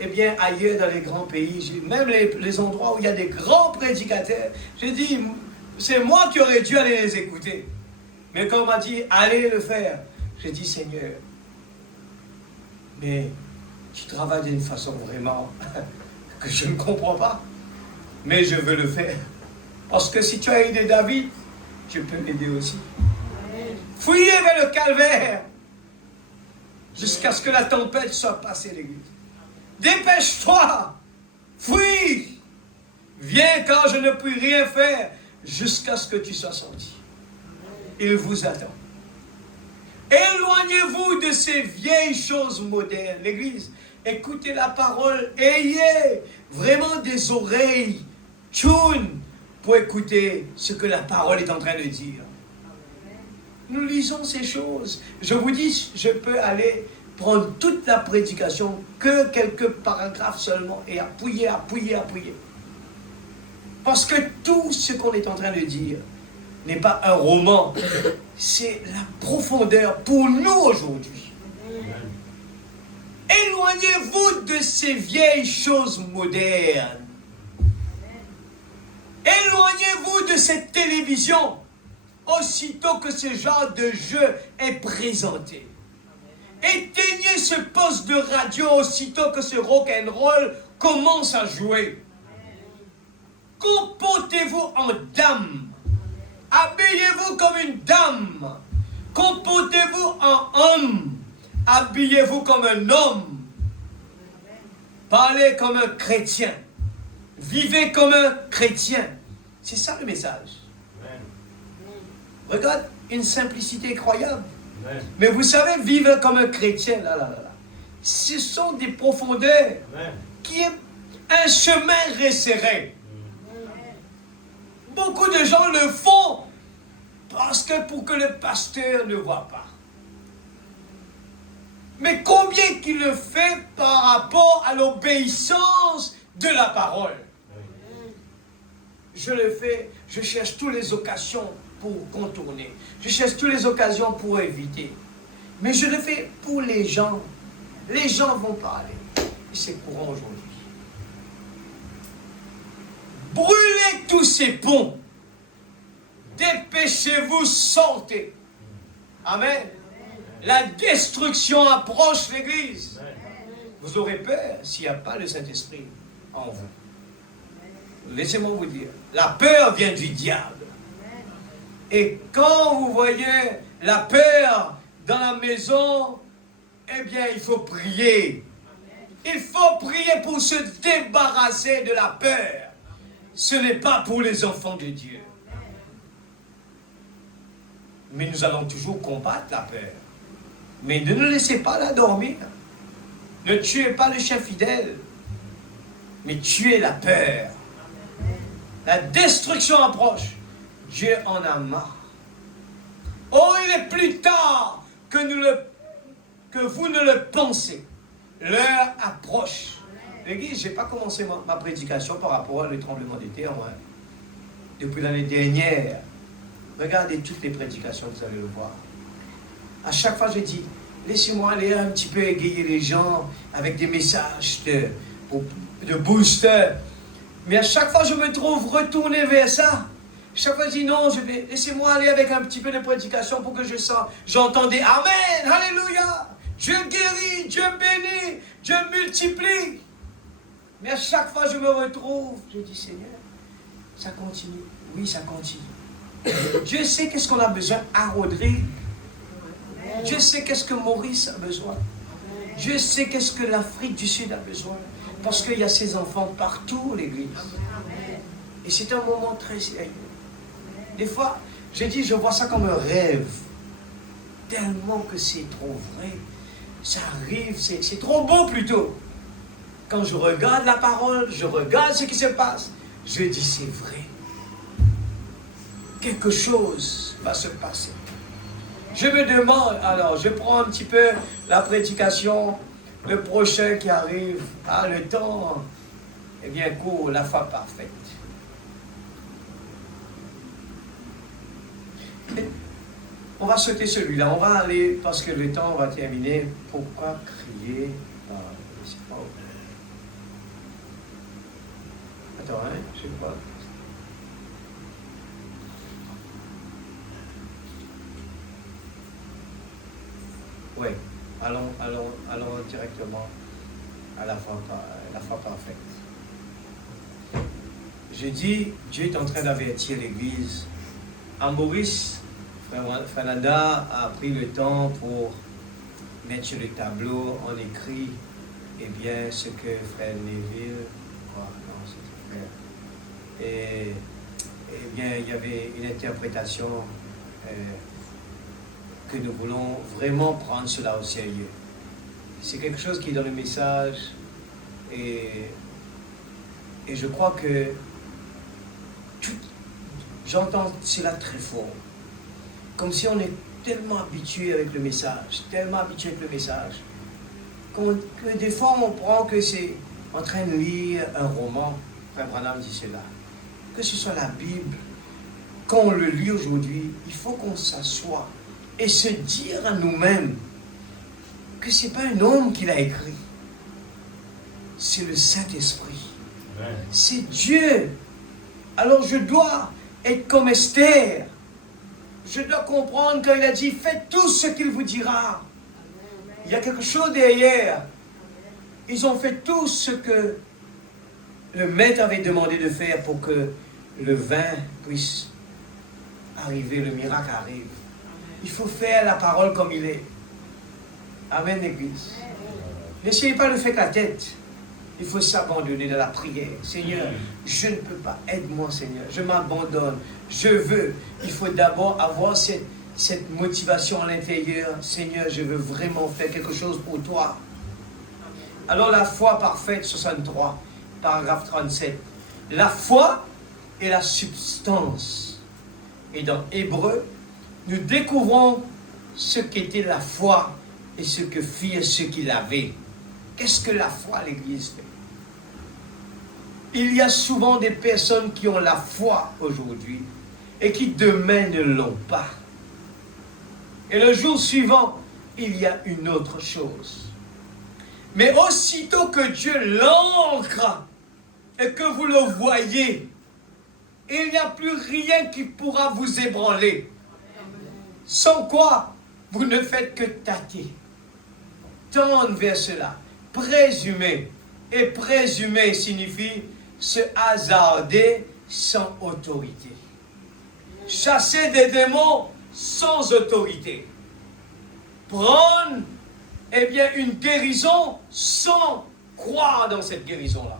Eh bien, ailleurs dans les grands pays, même les endroits où il y a des grands prédicateurs, j'ai dit, c'est moi qui aurais dû aller les écouter. Mais quand on m'a dit, allez le faire, j'ai dit, Seigneur, mais tu travailles d'une façon vraiment que je ne comprends pas. Mais je veux le faire. Parce que si tu as aidé David, tu peux m'aider aussi. Fouillez vers le calvaire jusqu'à ce que la tempête soit passée, l'église. Dépêche-toi, fuis, viens quand je ne puis rien faire jusqu'à ce que tu sois sorti. Il vous attend. Éloignez-vous de ces vieilles choses modernes. L'église, écoutez la parole, ayez vraiment des oreilles tune pour écouter ce que la parole est en train de dire. Nous lisons ces choses. Je vous dis, je peux aller prendre toute la prédication, que quelques paragraphes seulement, et appuyer. Parce que tout ce qu'on est en train de dire n'est pas un roman, c'est la profondeur pour nous aujourd'hui. Éloignez-vous de ces vieilles choses modernes. Éloignez-vous de cette télévision aussitôt que ce genre de jeu est présenté. Éteignez ce poste de radio aussitôt que ce rock'n'roll commence à jouer. Comportez-vous en dame. Habillez-vous comme une dame. Comportez-vous en homme. Habillez-vous comme un homme. Parlez comme un chrétien. Vivez comme un chrétien. C'est ça le message. Regarde, une simplicité incroyable. Mais vous savez, vivre comme un chrétien, ce sont des profondeurs qui est un chemin resserré. Beaucoup de gens le font parce que pour que le pasteur ne voit pas. Mais combien qu'il le fait par rapport à l'obéissance de la parole? Je le fais, je cherche toutes les occasions pour contourner. Je cherche toutes les occasions pour éviter. Mais je le fais pour les gens. Les gens vont parler. Et c'est courant aujourd'hui. Brûlez tous ces ponts. Dépêchez-vous, sortez. Amen. La destruction approche l'église. Vous aurez peur s'il n'y a pas le Saint-Esprit en vous. Laissez-moi vous dire, la peur vient du diable. Et quand vous voyez la peur dans la maison, eh bien, il faut prier. Il faut prier pour se débarrasser de la peur. Ce n'est pas pour les enfants de Dieu. Mais nous allons toujours combattre la peur. Mais ne nous laissez pas la dormir. Ne tuez pas le chien fidèle. Mais tuez la peur. La destruction approche. Dieu en a marre. Oh, il est plus tard que vous ne le pensez. L'heure approche. L'église, je n'ai pas commencé ma prédication par rapport au tremblement de terre. Depuis l'année dernière, regardez toutes les prédications, vous allez le voir. À chaque fois, je dis, laissez-moi aller un petit peu égayer les gens avec des messages de booster. Mais à chaque fois, je me trouve retourné vers ça. Chaque fois, je dis non, laissez-moi aller avec un petit peu de prédication pour que j'entende des Amen, Alléluia. Dieu guérit, Dieu bénit, Dieu multiplie. Mais à chaque fois, je me retrouve, je dis Seigneur, ça continue. Oui, ça continue. Dieu sait qu'est-ce qu'on a besoin à Rodrigue. Dieu sait qu'est-ce que Maurice a besoin. Dieu sait qu'est-ce que l'Afrique du Sud a besoin. Parce qu'il y a ses enfants partout, l'Église. Et c'est un moment très sérieux. Des fois, j'ai dit, je vois ça comme un rêve. Tellement que c'est trop vrai. Ça arrive, c'est trop beau plutôt. Quand je regarde la parole, je regarde ce qui se passe, je dis, c'est vrai. Quelque chose va se passer. Je me demande, alors je prends un petit peu la prédication, le prochain qui arrive, le temps, eh bien court, la foi parfaite. On va sauter celui-là, on va aller, parce que le temps va terminer. Pourquoi crier? Je sais pas. Attends, je sais pas. Oui, allons directement à la foi parfaite. Je dis, Dieu est en train d'avertir l'Église. En Maurice, Frère Fernanda a pris le temps pour mettre sur le tableau, en écrit, eh bien, ce que Frère Neville, et bien, il y avait une interprétation que nous voulons vraiment prendre cela au sérieux. C'est quelque chose qui est dans le message et je crois que j'entends cela très fort. Comme si on est tellement habitué avec le message, que des fois on prend que c'est en train de lire un roman. Frère Branham dit cela. Que ce soit la Bible, quand on le lit aujourd'hui, il faut qu'on s'assoie et se dire à nous-mêmes que ce n'est pas un homme qui l'a écrit. C'est le Saint-Esprit. C'est Dieu. Alors je dois être comme Esther. Je dois comprendre quand il a dit, faites tout ce qu'il vous dira. Il y a quelque chose derrière. Ils ont fait tout ce que le maître avait demandé de faire pour que le vin puisse arriver, le miracle arrive. Il faut faire la parole comme il est. Amen, l'Église. N'essayez pas de faire la tête. Il faut s'abandonner dans la prière. Seigneur, je ne peux pas. Aide-moi, Seigneur. Je m'abandonne. Je veux. Il faut d'abord avoir cette motivation à l'intérieur. Seigneur, je veux vraiment faire quelque chose pour toi. Alors la foi parfaite, 63, paragraphe 37. La foi est la substance. Et dans Hébreu, nous découvrons ce qu'était la foi et ce que firent ceux qui l'avaient. Qu'est-ce que la foi, l'Église fait? Il y a souvent des personnes qui ont la foi aujourd'hui et qui demain ne l'ont pas. Et le jour suivant, il y a une autre chose. Mais aussitôt que Dieu l'ancre et que vous le voyez, il n'y a plus rien qui pourra vous ébranler. Sans quoi, vous ne faites que tâter. Tendre vers cela. Présumer. Et présumer signifie se hasarder sans autorité. Chasser des démons sans autorité. Prendre, eh bien, une guérison sans croire dans cette guérison-là.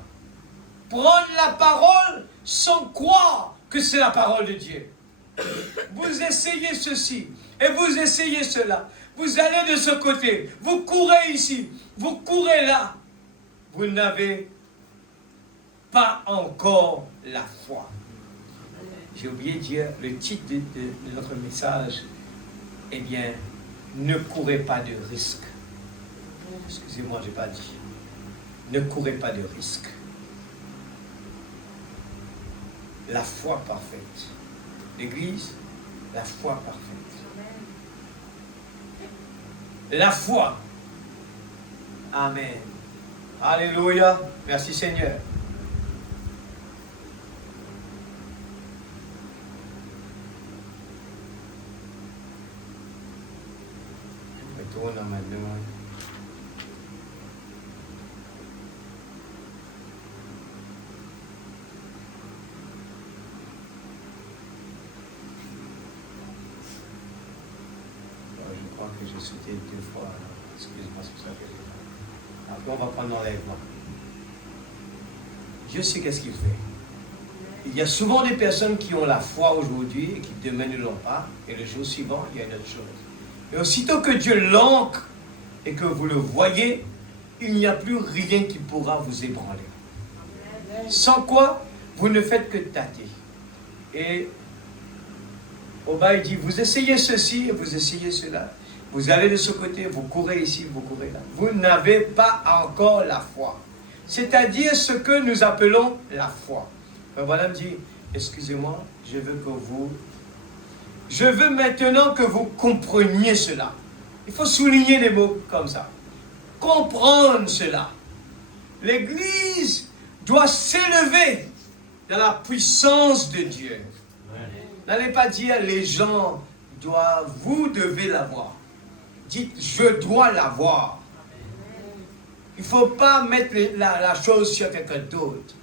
Prendre la parole sans croire que c'est la parole de Dieu. Vous essayez ceci et vous essayez cela. Vous allez de ce côté, vous courez ici, vous courez là. Vous n'avez pas encore la foi. J'ai oublié de dire le titre de notre message. Eh bien, ne courez pas de risque. Excusez-moi, je n'ai pas dit. Ne courez pas de risque. La foi parfaite. L'Église, la foi parfaite. La foi. Amen. Alléluia. Merci Seigneur. Retourne à ma demande. Je crois que j'ai sauté 2 fois. Excuse-moi, c'est ça que j'ai fait. Après, on va prendre l'enlèvement. Dieu sait qu'est-ce qu'il fait. Il y a souvent des personnes qui ont la foi aujourd'hui et qui demain ne l'ont pas, et le jour suivant, il y a une autre chose. Mais aussitôt que Dieu l'ancre et que vous le voyez, il n'y a plus rien qui pourra vous ébranler. Sans quoi, vous ne faites que tâter. Et Oba, il dit, vous essayez ceci et vous essayez cela. Vous allez de ce côté, vous courez ici, vous courez là. Vous n'avez pas encore la foi. C'est-à-dire ce que nous appelons la foi. Ben voilà, me dit, excusez-moi, je veux maintenant que vous compreniez cela. Il faut souligner des mots comme ça. Comprendre cela. L'Église doit s'élever dans la puissance de Dieu. N'allez pas dire les gens doivent, vous devez l'avoir. Dites je dois l'avoir. Il ne faut pas mettre la chose sur quelqu'un d'autre.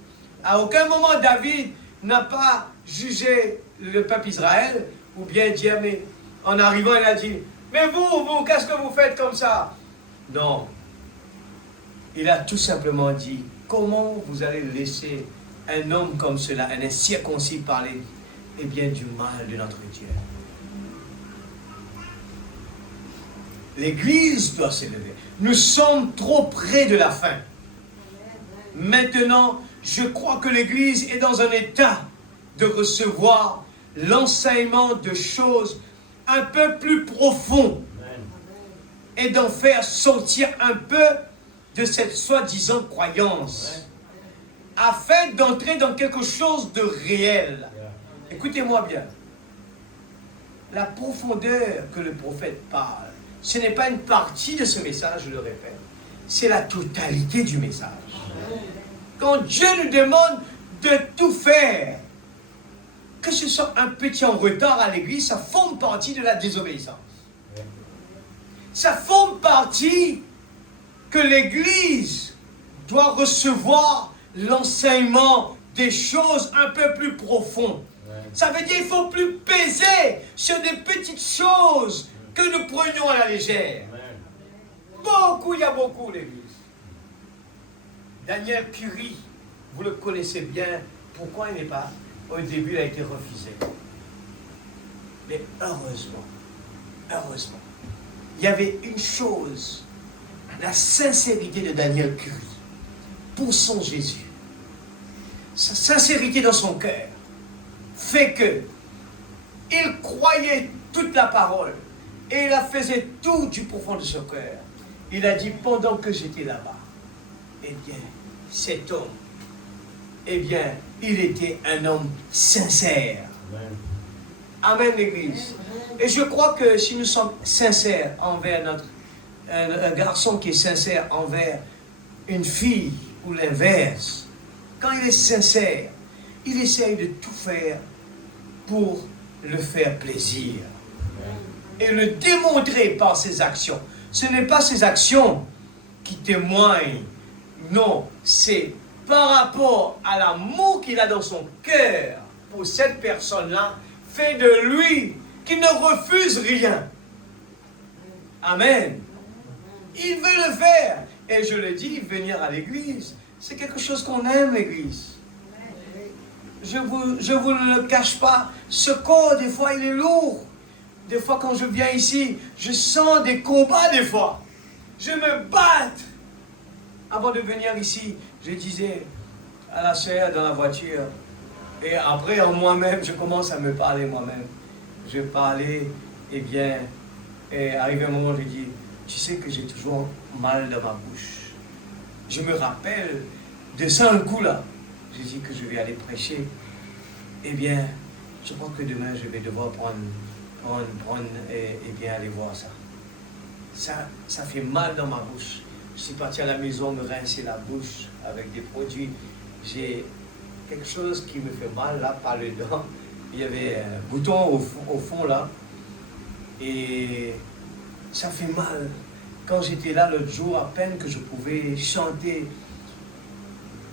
À aucun moment David n'a pas jugé le peuple Israël ou bien dit, mais en arrivant il a dit, mais vous, qu'est-ce que vous faites comme ça? Non. Il a tout simplement dit, comment vous allez laisser un homme comme cela, un incirconcis parler, eh bien, du mal de notre Dieu. L'Église doit s'élever. Nous sommes trop près de la fin. Maintenant, je crois que l'Église est dans un état de recevoir l'enseignement de choses un peu plus profondes et d'en faire sortir un peu de cette soi-disant croyance afin d'entrer dans quelque chose de réel. Écoutez-moi bien. La profondeur que le prophète parle, ce n'est pas une partie de ce message, je le répète. C'est la totalité du message. Quand Dieu nous demande de tout faire, que ce soit un petit en retard à l'église, ça forme partie de la désobéissance. Ça forme partie que l'église doit recevoir l'enseignement des choses un peu plus profondes. Ça veut dire qu'il ne faut plus peser sur des petites choses que nous prenions à la légère. Il y a beaucoup l'église. Daniel Curie, vous le connaissez bien. Pourquoi il n'est pas? Au début, il a été refusé. Mais heureusement, il y avait une chose, la sincérité de Daniel Curie pour son Jésus. Sa sincérité dans son cœur fait que il croyait toute la parole et il la faisait tout du profond de son cœur. Il a dit, pendant que j'étais là-bas, eh bien, cet homme, eh bien, il était un homme sincère. Amen, l'Église. Et je crois que si nous sommes sincères envers un garçon qui est sincère envers une fille ou l'inverse, quand il est sincère, il essaye de tout faire pour le faire plaisir. Et le démontrer par ses actions. Ce n'est pas ses actions qui témoignent. Non, c'est par rapport à l'amour qu'il a dans son cœur pour cette personne-là, fait de lui qu'il ne refuse rien. Amen. Il veut le faire. Et je le dis, venir à l'église, c'est quelque chose qu'on aime, l'église. Je vous le cache pas. Ce corps, des fois, il est lourd. Des fois, quand je viens ici, je sens des combats, des fois. Je me batte. Avant de venir ici, je disais à la sœur dans la voiture, et après, en moi-même, je commence à me parler moi-même. Je parlais, eh bien, et arrivé un moment, je dis, tu sais que j'ai toujours mal dans ma bouche. Je me rappelle de ça un coup là. Je dis que je vais aller prêcher. Eh bien, je crois que demain, je vais devoir prendre et bien aller voir ça. Ça fait mal dans ma bouche. Je suis parti à la maison me rincer la bouche avec des produits. J'ai quelque chose qui me fait mal là, par le dent. Il y avait un bouton au fond là. Et ça fait mal. Quand j'étais là l'autre jour, à peine que je pouvais chanter.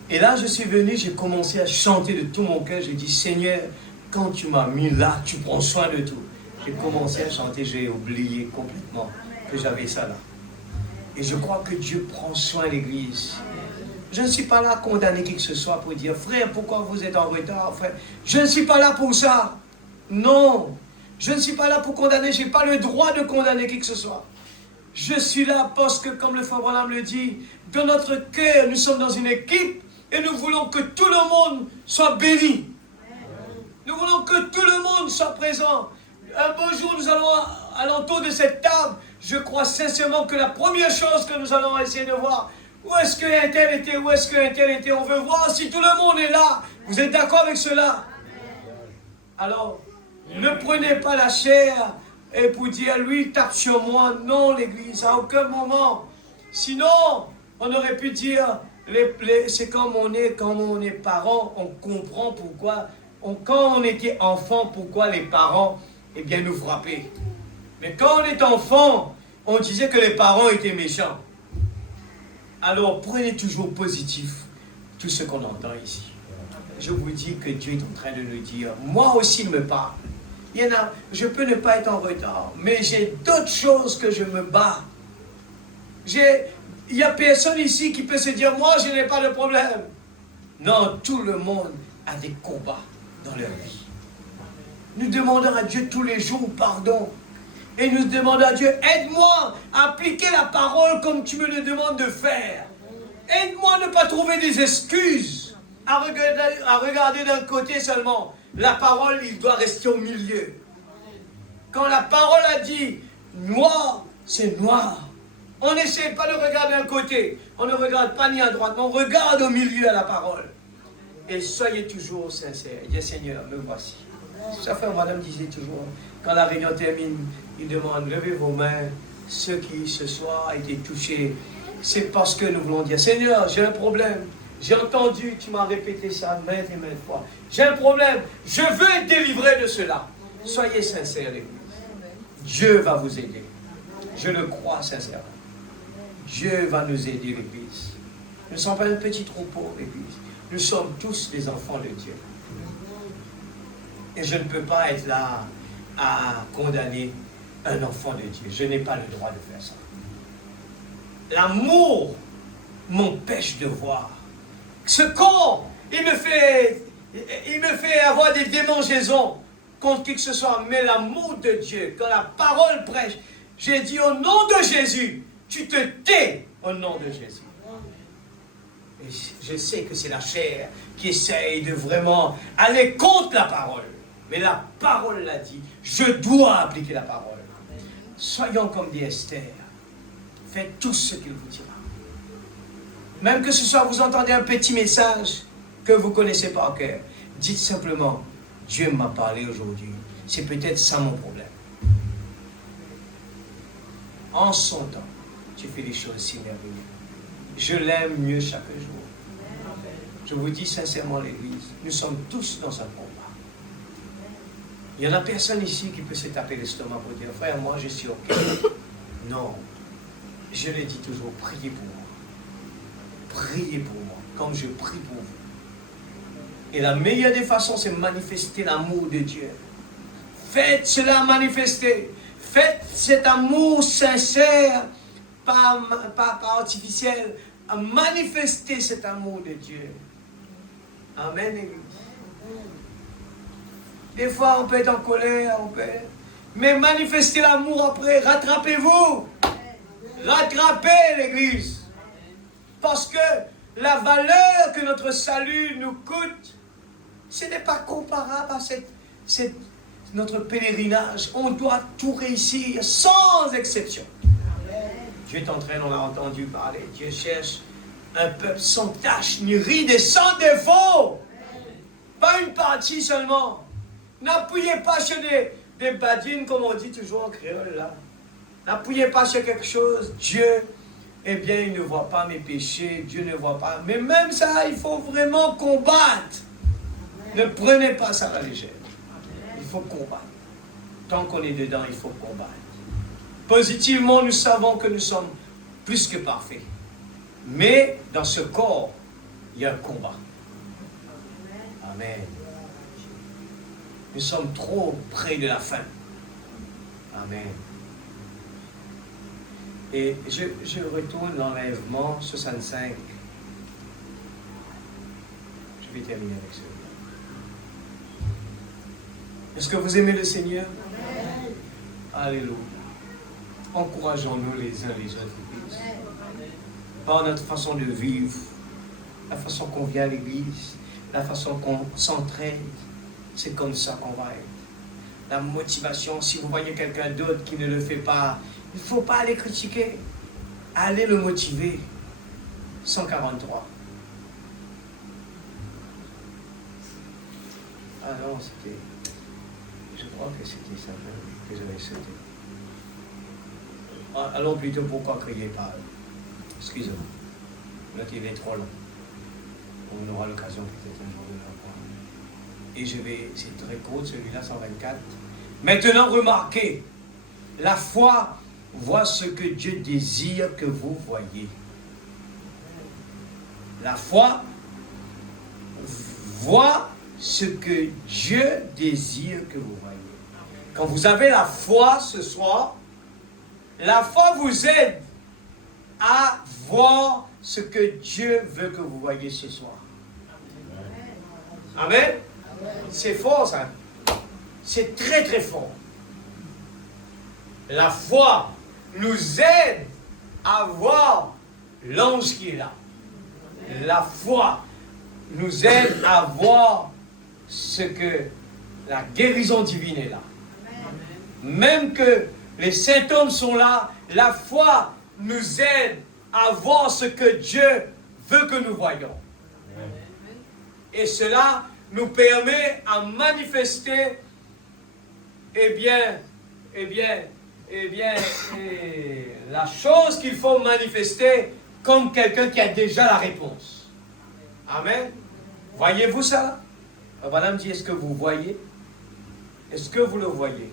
Et là, je suis venu, j'ai commencé à chanter de tout mon cœur. J'ai dit, Seigneur, quand tu m'as mis là, tu prends soin de tout. J'ai commencé à chanter, j'ai oublié complètement que j'avais ça là. Et je crois que Dieu prend soin de l'Église. Je ne suis pas là à condamner qui que ce soit pour dire, frère, pourquoi vous êtes en retard, frère? Je ne suis pas là pour ça. Non. Je ne suis pas là pour condamner. Je n'ai pas le droit de condamner qui que ce soit. Je suis là parce que, comme le frère Branham le dit, dans notre cœur, nous sommes dans une équipe et nous voulons que tout le monde soit béni. Nous voulons que tout le monde soit présent. Un beau jour, nous allons à l'entour de cette table. Je crois sincèrement que la première chose que nous allons essayer de voir, où est-ce qu'un tel était, où est-ce qu'un tel était. On veut voir si tout le monde est là. Vous êtes d'accord avec cela? Alors, ne prenez pas la chair et pour dire, lui, tape sur moi. Non, l'Église, à aucun moment. Sinon, on aurait pu dire, c'est comme on est, quand on est parent, on comprend pourquoi, quand on était enfant, pourquoi les parents, eh bien, nous frappaient. Mais quand on est enfant, on disait que les parents étaient méchants. Alors, prenez toujours positif tout ce qu'on entend ici. Je vous dis que Dieu est en train de nous dire, moi aussi il me parle. Il y en a, je peux ne pas être en retard, mais j'ai d'autres choses que je me bats. Il n'y a personne ici qui peut se dire, moi je n'ai pas de problème. Non, tout le monde a des combats dans leur vie. Nous demandons à Dieu tous les jours pardon. Et nous demandons à Dieu, aide-moi à appliquer la parole comme tu me le demandes de faire. Aide-moi à ne pas trouver des excuses, à regarder d'un côté seulement. La parole, il doit rester au milieu. Quand la parole a dit noir, c'est noir. On n'essaie pas de regarder d'un côté. On ne regarde pas ni à droite, mais on regarde au milieu à la parole. Et soyez toujours sincères. Dis Seigneur, me voici. Sa frère madame disait toujours, quand la réunion termine, il demande, levez vos mains, ceux qui ce soir étaient touchés. C'est parce que nous voulons dire, Seigneur, j'ai un problème. J'ai entendu, tu m'as répété ça maintes et maintes fois. J'ai un problème, je veux être délivré de cela. Soyez sincères, l'Église. Dieu va vous aider. Je le crois sincèrement. Dieu va nous aider, l'Église. Nous ne sommes pas un petit troupeau, l'Église. Nous sommes tous des enfants de Dieu. Et je ne peux pas être là à condamner un enfant de Dieu. Je n'ai pas le droit de faire ça. L'amour m'empêche de voir. Ce con, il me fait avoir des démangeaisons contre qui que ce soit. Mais l'amour de Dieu, quand la parole prêche, j'ai dit au nom de Jésus, tu te tais au nom de Jésus. Et je sais que c'est la chair qui essaye de vraiment aller contre la parole. Mais la parole l'a dit, je dois appliquer la parole. Soyons comme des Esther. Faites tout ce qu'il vous dira. Même que ce soit vous entendez un petit message que vous ne connaissez pas en cœur, dites simplement, Dieu m'a parlé aujourd'hui. C'est peut-être ça mon problème. En son temps, tu fais des choses si merveilleuses. Je l'aime mieux chaque jour. Je vous dis sincèrement, l'Église, nous sommes tous dans un combat. Il n'y en a personne ici qui peut se taper l'estomac pour dire, frère, moi je suis OK. Non. Je le dis toujours, priez pour moi. Priez pour moi, comme je prie pour vous. Et la meilleure des façons, c'est manifester l'amour de Dieu. Faites cela manifester. Faites cet amour sincère, pas artificiel, à manifester cet amour de Dieu. Amen, Église. Des fois, on peut être en colère, mais manifestez l'amour après. Rattrapez-vous. Rattrapez l'Église. Parce que la valeur que notre salut nous coûte, ce n'est pas comparable à notre pèlerinage. On doit tout réussir sans exception. Dieu est en train, on l'a entendu parler, Dieu cherche un peuple sans tache, ni ride et sans défaut. Pas une partie seulement. N'appuyez pas sur des badines, comme on dit toujours en créole là. N'appuyez pas sur quelque chose. Dieu, eh bien, il ne voit pas mes péchés. Dieu ne voit pas. Mais même ça, il faut vraiment combattre. Ne prenez pas ça à la légère. Il faut combattre. Tant qu'on est dedans, il faut combattre. Positivement, nous savons que nous sommes plus que parfaits. Mais dans ce corps, il y a un combat. Amen. Nous sommes trop près de la fin. Amen. Et je retourne l'enlèvement 65. Je vais terminer avec ça. Est-ce que vous aimez le Seigneur? Amen. Alléluia. Encourageons-nous les uns les autres. Par notre façon de vivre, la façon qu'on vient à l'église, la façon qu'on s'entraide, c'est comme ça qu'on va être. La motivation, si vous voyez quelqu'un d'autre qui ne le fait pas, il ne faut pas aller critiquer. Allez le motiver. 143. Ah non, c'était... Je crois que c'était ça que j'avais sauté. Allons plutôt pourquoi crier pas. Excusez-moi. Notre il est trop long. On aura l'occasion peut-être un jour de le voir. Et c'est très court celui-là, 124. Maintenant remarquez, la foi voit ce que Dieu désire que vous voyez. La foi voit ce que Dieu désire que vous voyez. Quand vous avez la foi ce soir, la foi vous aide à voir ce que Dieu veut que vous voyez ce soir. Amen. C'est fort ça. C'est très très fort. La foi nous aide à voir l'ange qui est là. La foi nous aide à voir ce que la guérison divine est là. Même que les symptômes sont là, la foi nous aide à voir ce que Dieu veut que nous voyions. Et cela nous permet à manifester, la chose qu'il faut manifester comme quelqu'un qui a déjà la réponse. Amen. Voyez-vous ça? Madame dit, est-ce que vous voyez? Est-ce que vous le voyez?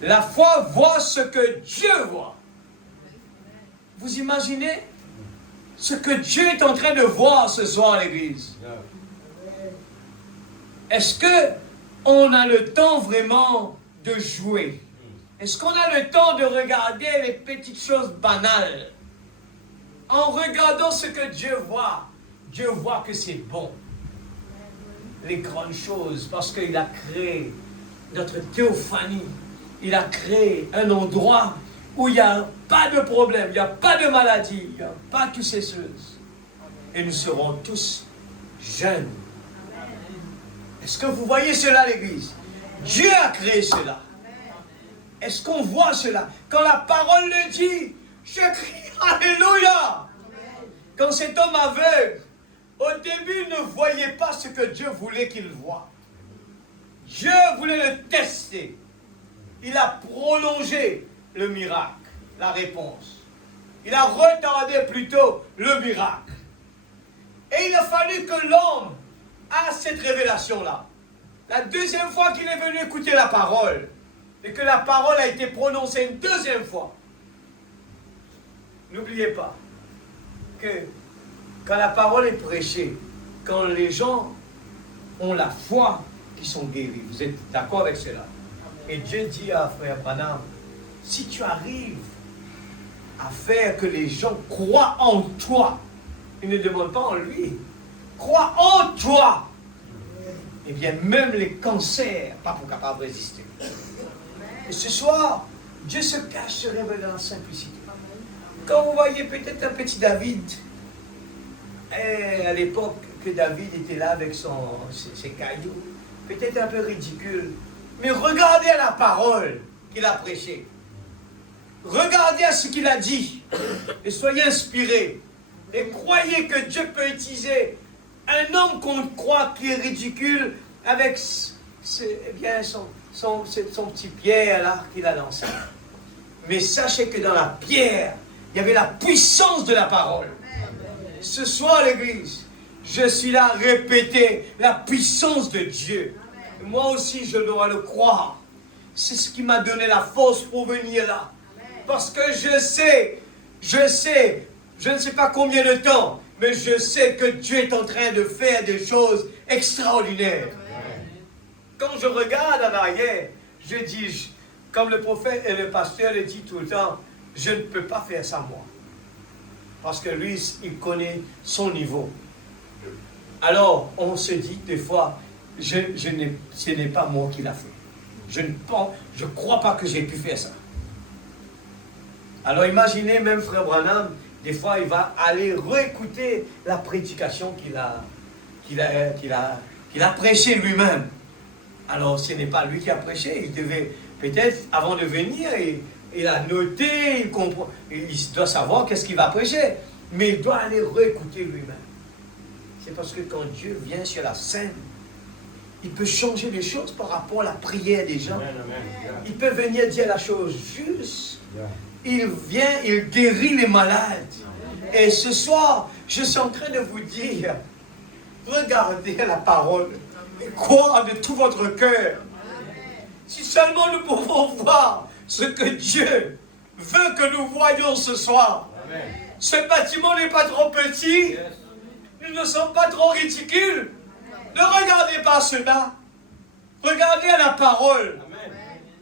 La foi voit ce que Dieu voit. Vous imaginez ce que Dieu est en train de voir ce soir à l'église? Est-ce que on a le temps vraiment de jouer? Est-ce qu'on a le temps de regarder les petites choses banales? En regardant ce que Dieu voit que c'est bon. Les grandes choses, parce qu'il a créé notre théophanie. Il a créé un endroit où il n'y a pas de problème, il n'y a pas de maladie, il n'y a pas toutes ces choses. Et nous serons tous jeunes. Est-ce que vous voyez cela, l'église? Dieu a créé cela. Est-ce qu'on voit cela? Quand la parole le dit, je crie Alléluia. Quand cet homme aveugle, au début, il ne voyait pas ce que Dieu voulait qu'il voie. Dieu voulait le tester. Il a prolongé le miracle, la réponse. Il a retardé plutôt le miracle. Et il a fallu que l'homme ait cette révélation-là. La deuxième fois qu'il est venu écouter la parole, et que la parole a été prononcée une deuxième fois, n'oubliez pas que quand la parole est prêchée, quand les gens ont la foi, ils sont guéris. Vous êtes d'accord avec cela? Et Dieu dit à frère Branham, si tu arrives à faire que les gens croient en toi, ils ne demandent pas en lui, croient en toi, eh bien même les cancers, pas pour capable de résister. Et ce soir, Dieu se cache, se révèle dans la simplicité. Quand vous voyez peut-être un petit David, à l'époque que David était là avec ses cailloux, peut-être un peu ridicule, mais regardez à la parole qu'il a prêchée. Regardez à ce qu'il a dit. Et soyez inspirés. Et croyez que Dieu peut utiliser un homme qu'on croit qui est ridicule avec son petit pierre là qu'il a lancé. Mais sachez que dans la pierre, il y avait la puissance de la parole. Ce soir, l'église, je suis là à répéter la puissance de Dieu. Moi aussi, je dois le croire. C'est ce qui m'a donné la force pour venir là. Parce que je sais, je ne sais pas combien de temps, mais je sais que Dieu est en train de faire des choses extraordinaires. Quand je regarde en arrière, je dis, comme le prophète et le pasteur le dit tout le temps, je ne peux pas faire ça moi. Parce que lui, il connaît son niveau. Alors, on se dit des fois, ce n'est pas moi qui l'a fait. Je ne crois pas que j'ai pu faire ça. Alors imaginez même Frère Branham, des fois il va aller réécouter la prédication qu'il a prêchée lui-même. Alors ce n'est pas lui qui a prêché, il devait peut-être avant de venir, il a noté, il doit savoir qu'est-ce qu'il va prêcher, mais il doit aller réécouter lui-même. C'est parce que quand Dieu vient sur la scène, il peut changer les choses par rapport à la prière des gens. Amen, amen. Il peut venir dire la chose juste. Il vient, il guérit les malades. Et ce soir, je suis en train de vous dire, regardez la parole et croyez de tout votre cœur. Si seulement nous pouvons voir ce que Dieu veut que nous voyions ce soir. Amen. Ce bâtiment n'est pas trop petit. Yes. Nous ne sommes pas trop ridicules. Ne regardez pas cela. Regardez à la parole. Amen.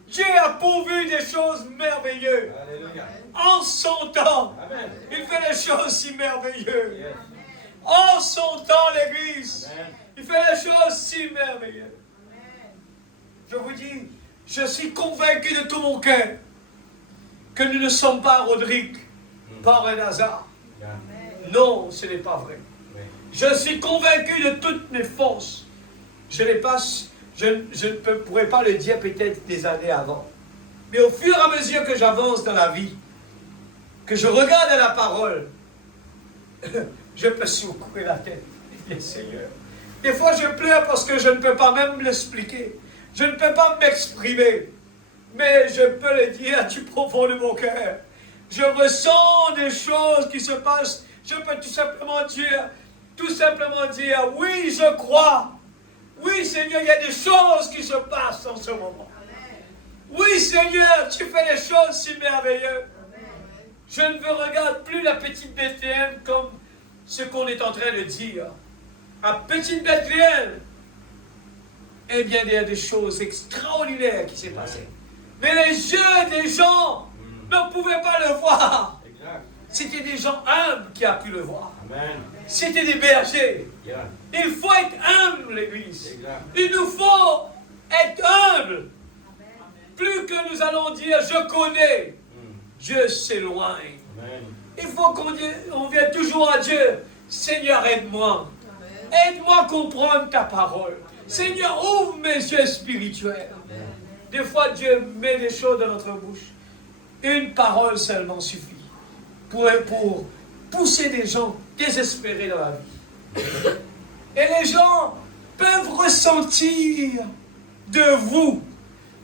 Dieu a pourvu des choses merveilleuses. Alléluia. En son temps, Amen. il fait des choses si merveilleuses. Yes. En son temps, l'Église, Amen. il fait des choses si merveilleuses. Je vous dis, je suis convaincu de tout mon cœur que nous ne sommes pas Rodrigue par un hasard. Yeah. Non, ce n'est pas vrai. Oui. Je suis convaincu de toutes mes forces. Je ne pourrais pas le dire peut-être des années avant. Mais au fur et à mesure que j'avance dans la vie, que je regarde la parole, je peux secouer la tête. Bien, Seigneur. Des fois, je pleure parce que je ne peux pas même l'expliquer. Je ne peux pas m'exprimer. Mais je peux le dire du profond de mon cœur. Je ressens des choses qui se passent. Je peux tout simplement dire, oui, je crois. Oui, Seigneur, il y a des choses qui se passent en ce moment. Oui, Seigneur, tu fais des choses si merveilleuses. Je ne regarde plus la petite Bethléem comme ce qu'on est en train de dire. À petite Bethléem, eh bien, il y a des choses extraordinaires qui s'est passées. Mais les yeux des gens ne pouvaient pas le voir. Exact. C'était des gens humbles qui ont pu le voir. Amen. C'était des bergers. Yeah. Il faut être humble, l'Église. Exact. Il nous faut être humble. Plus que nous allons dire, je connais, Dieu s'éloigne. Amen. Il faut qu'on vienne toujours à Dieu. Seigneur, aide-moi. Aide-moi à comprendre ta parole. Seigneur, ouvre mes yeux spirituels. Des fois, Dieu met des choses dans notre bouche. Une parole seulement suffit pour pousser des gens désespérés dans la vie. Et les gens peuvent ressentir de vous.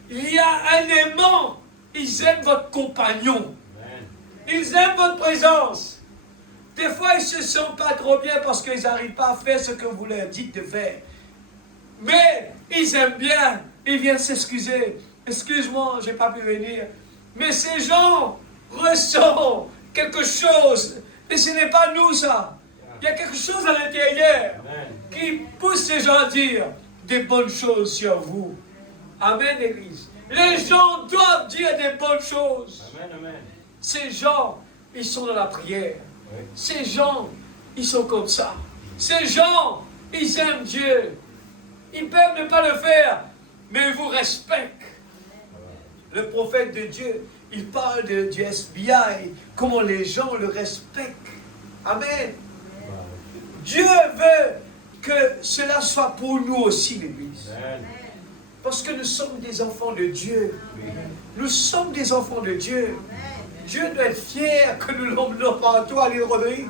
Il y a un aimant. Ils aiment votre compagnon. Amen. Ils aiment votre présence. Des fois, ils ne se sentent pas trop bien parce qu'ils n'arrivent pas à faire ce que vous leur dites de faire. Mais ils aiment bien. Ils viennent s'excuser. Excuse-moi, je n'ai pas pu venir. Mais ces gens ressentent quelque chose. Et ce n'est pas nous, ça. Il y a quelque chose à l'intérieur qui pousse ces gens à dire des bonnes choses sur vous. Amen, Église. Les gens doivent dire des bonnes choses. Amen, amen. Ces gens, ils sont dans la prière. Oui. Ces gens, ils sont comme ça. Ces gens, ils aiment Dieu. Ils peuvent ne pas le faire, mais ils vous respectent. Le prophète de Dieu, il parle du FBI, comment les gens le respectent. Amen. Dieu veut que cela soit pour nous aussi, l'Église. Amen. Parce que nous sommes des enfants de Dieu. Nous sommes des enfants de Dieu. Dieu doit être fier que nous l'emmenons partout à l'île Rodrigue.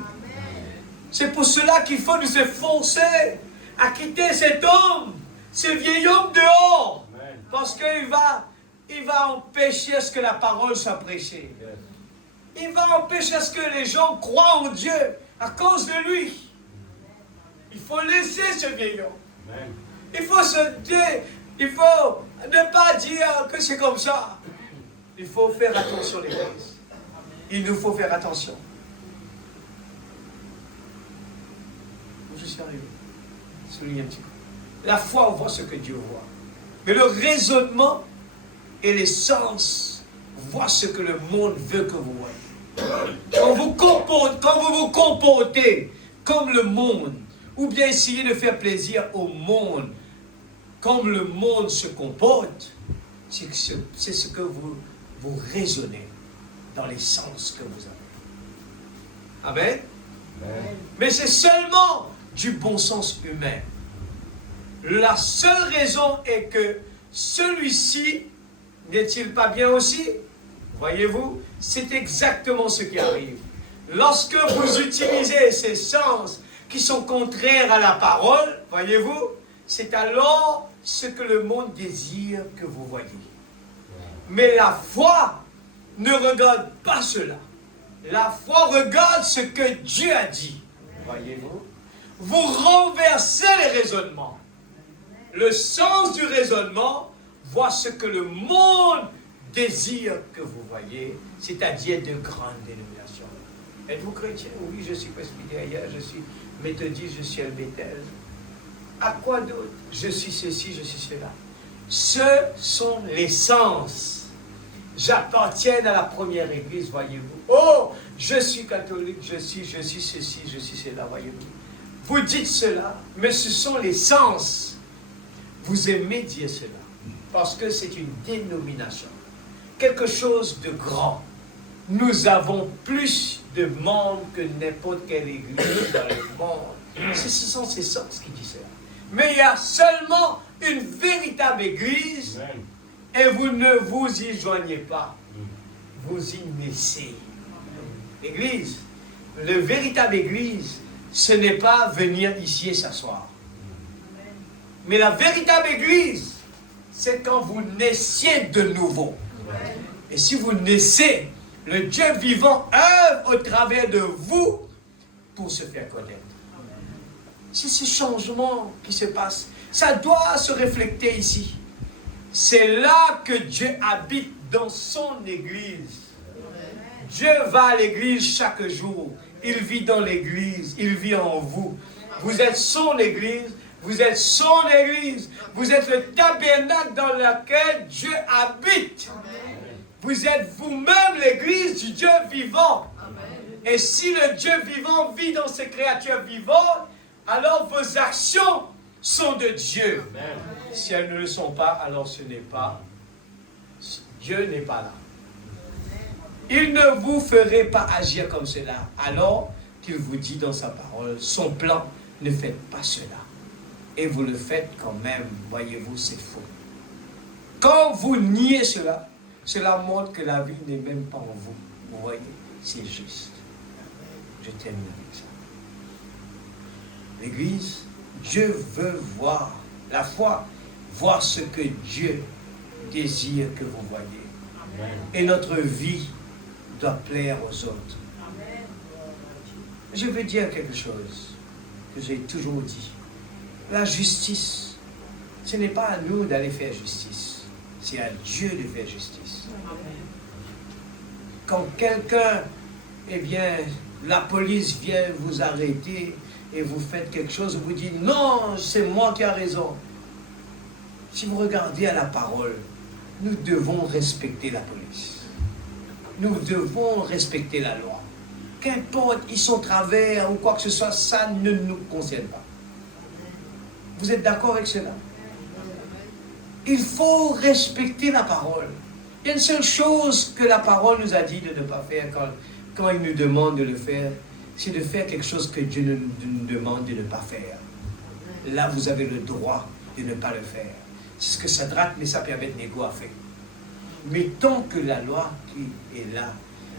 C'est pour cela qu'il faut nous efforcer à quitter cet homme, ce vieil homme dehors. Amen. Parce qu'il va empêcher à ce que la parole soit prêchée. Yes. Il va empêcher à ce que les gens croient en Dieu à cause de lui. Il faut laisser ce vieil homme. Amen. Il faut ne pas dire que c'est comme ça. Il faut faire attention, l'Église. Il nous faut faire attention. Je suis arrivé. Souligne un petit peu. La foi, on voit ce que Dieu voit. Mais le raisonnement et les sens voient ce que le monde veut que vous voyez. Quand vous vous comportez comme le monde, ou bien essayez de faire plaisir au monde, comme le monde se comporte, c'est ce que vous raisonnez dans les sens que vous avez. Amen. Amen. Mais c'est seulement du bon sens humain. La seule raison est que celui-ci n'est-il pas bien aussi? Voyez-vous, c'est exactement ce qui arrive. Lorsque vous utilisez ces sens qui sont contraires à la parole, voyez-vous, c'est alors ce que le monde désire que vous voyez. Mais la foi ne regarde pas cela. La foi regarde ce que Dieu a dit. Voyez-vous? Vous renversez les raisonnements. Le sens du raisonnement voit ce que le monde désire que vous voyez, c'est-à-dire de grandes dénominations. Êtes-vous chrétien? Oui, je suis presbytérien, je suis méthodiste, je suis LBTL. À quoi d'autre? Je suis ceci, je suis cela. Ce sont les sens. J'appartiens à la première église, voyez-vous. Oh, je suis catholique, je suis ceci, je suis cela, voyez-vous. Vous dites cela, mais ce sont les sens. Vous aimez dire cela, parce que c'est une dénomination. Quelque chose de grand. Nous avons plus de membres que n'importe quelle église dans le monde. Ce sont ces sens qui disent cela. Mais il y a seulement une véritable église. Amen. Et vous ne vous y joignez pas. Vous y naissez. L'église, le véritable église, ce n'est pas venir ici et s'asseoir. Mais la véritable église, c'est quand vous naissiez de nouveau. Et si vous naissez, le Dieu vivant œuvre au travers de vous pour se faire connaître. C'est ce changement qui se passe. Ça doit se refléter ici. C'est là que Dieu habite dans son église. Dieu va à l'église chaque jour. Il vit dans l'église. Il vit en vous. Vous êtes son église. Vous êtes son église. Vous êtes le tabernacle dans lequel Dieu habite. Vous êtes vous-même l'église du Dieu vivant. Et si le Dieu vivant vit dans ces créatures vivantes, alors vos actions sont de Dieu. Amen. Si elles ne le sont pas, alors ce n'est pas. Dieu n'est pas là. Il ne vous ferait pas agir comme cela, alors qu'il vous dit dans sa parole, son plan, ne faites pas cela. Et vous le faites quand même, voyez-vous, c'est faux. Quand vous niez cela, cela montre que la vie n'est même pas en vous. Vous voyez, c'est juste. Je termine avec ça. L'Église, Dieu veut voir, la foi, voir ce que Dieu désire que vous voyez. Amen. Et notre vie doit plaire aux autres. Je veux dire quelque chose que j'ai toujours dit. La justice, ce n'est pas à nous d'aller faire justice. C'est à Dieu de faire justice. Quand quelqu'un, eh bien, la police vient vous arrêter et vous faites quelque chose, vous dites non, c'est moi qui ai raison. Si vous regardez à la parole, nous devons respecter la police. Nous devons respecter la loi. Qu'importe, ils sont travers ou quoi que ce soit, ça ne nous concerne pas. Vous êtes d'accord avec cela? Il faut respecter la parole. Il y a une seule chose que la parole nous a dit de ne pas faire quand il nous demande de le faire, c'est de faire quelque chose que Dieu nous demande de ne pas faire. Là, vous avez le droit de ne pas le faire. C'est ce que Shadrach, Meshach et Abednego a fait. Mais tant que la loi qui est là,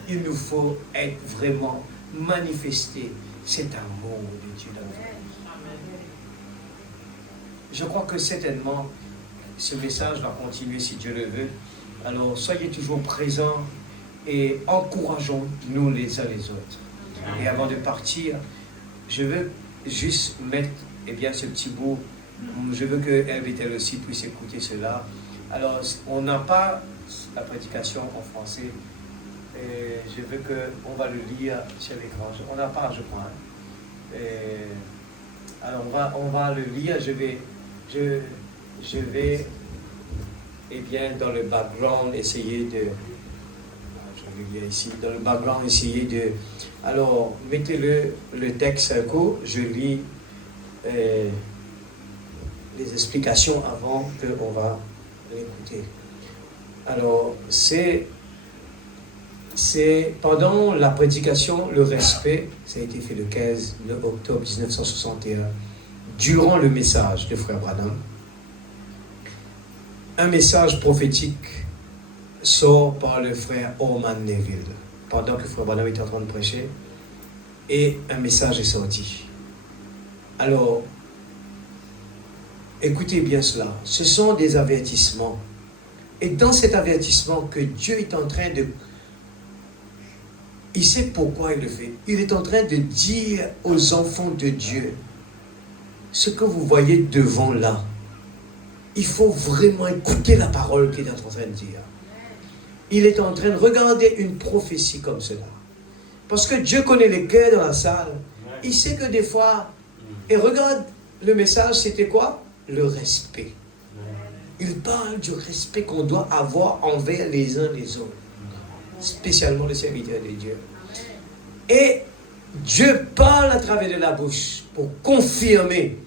il nous faut être vraiment manifester cet amour de Dieu dans notre vie. Je crois que certainement, ce message va continuer si Dieu le veut. Alors, soyez toujours présents et encourageons-nous les uns les autres. Et avant de partir, je veux juste mettre ce petit bout. Je veux que LBTL aussi puisse écouter cela. Alors, on n'a pas la prédication en français. Et je veux qu'on va le lire sur l'écran. On n'a pas, je crois. Alors, on va le lire. Je vais eh bien, dans le background, essayez de... Je vais lire ici. Dans le background, essayez de... Alors, le texte un coup, je lis les explications avant qu'on va l'écouter. Alors, c'est pendant la prédication, le respect, ça a été fait le 15 octobre 1961, durant le message de Frère Branham. Un message prophétique sort par le frère Orman Neville, pendant que Frère Branham était en train de prêcher, et un message est sorti. Alors, écoutez bien cela, ce sont des avertissements. Et dans cet avertissement que Dieu est en train de... Il sait pourquoi il le fait. Il est en train de dire aux enfants de Dieu, ce que vous voyez devant là, il faut vraiment écouter la parole qu'il est en train de dire. Il est en train de regarder une prophétie comme cela. Parce que Dieu connaît les cœurs dans la salle. Il sait que des fois... Et regarde, le message, c'était quoi? Le respect. Il parle du respect qu'on doit avoir envers les uns les autres. Spécialement les serviteurs de Dieu. Et Dieu parle à travers de la bouche pour confirmer,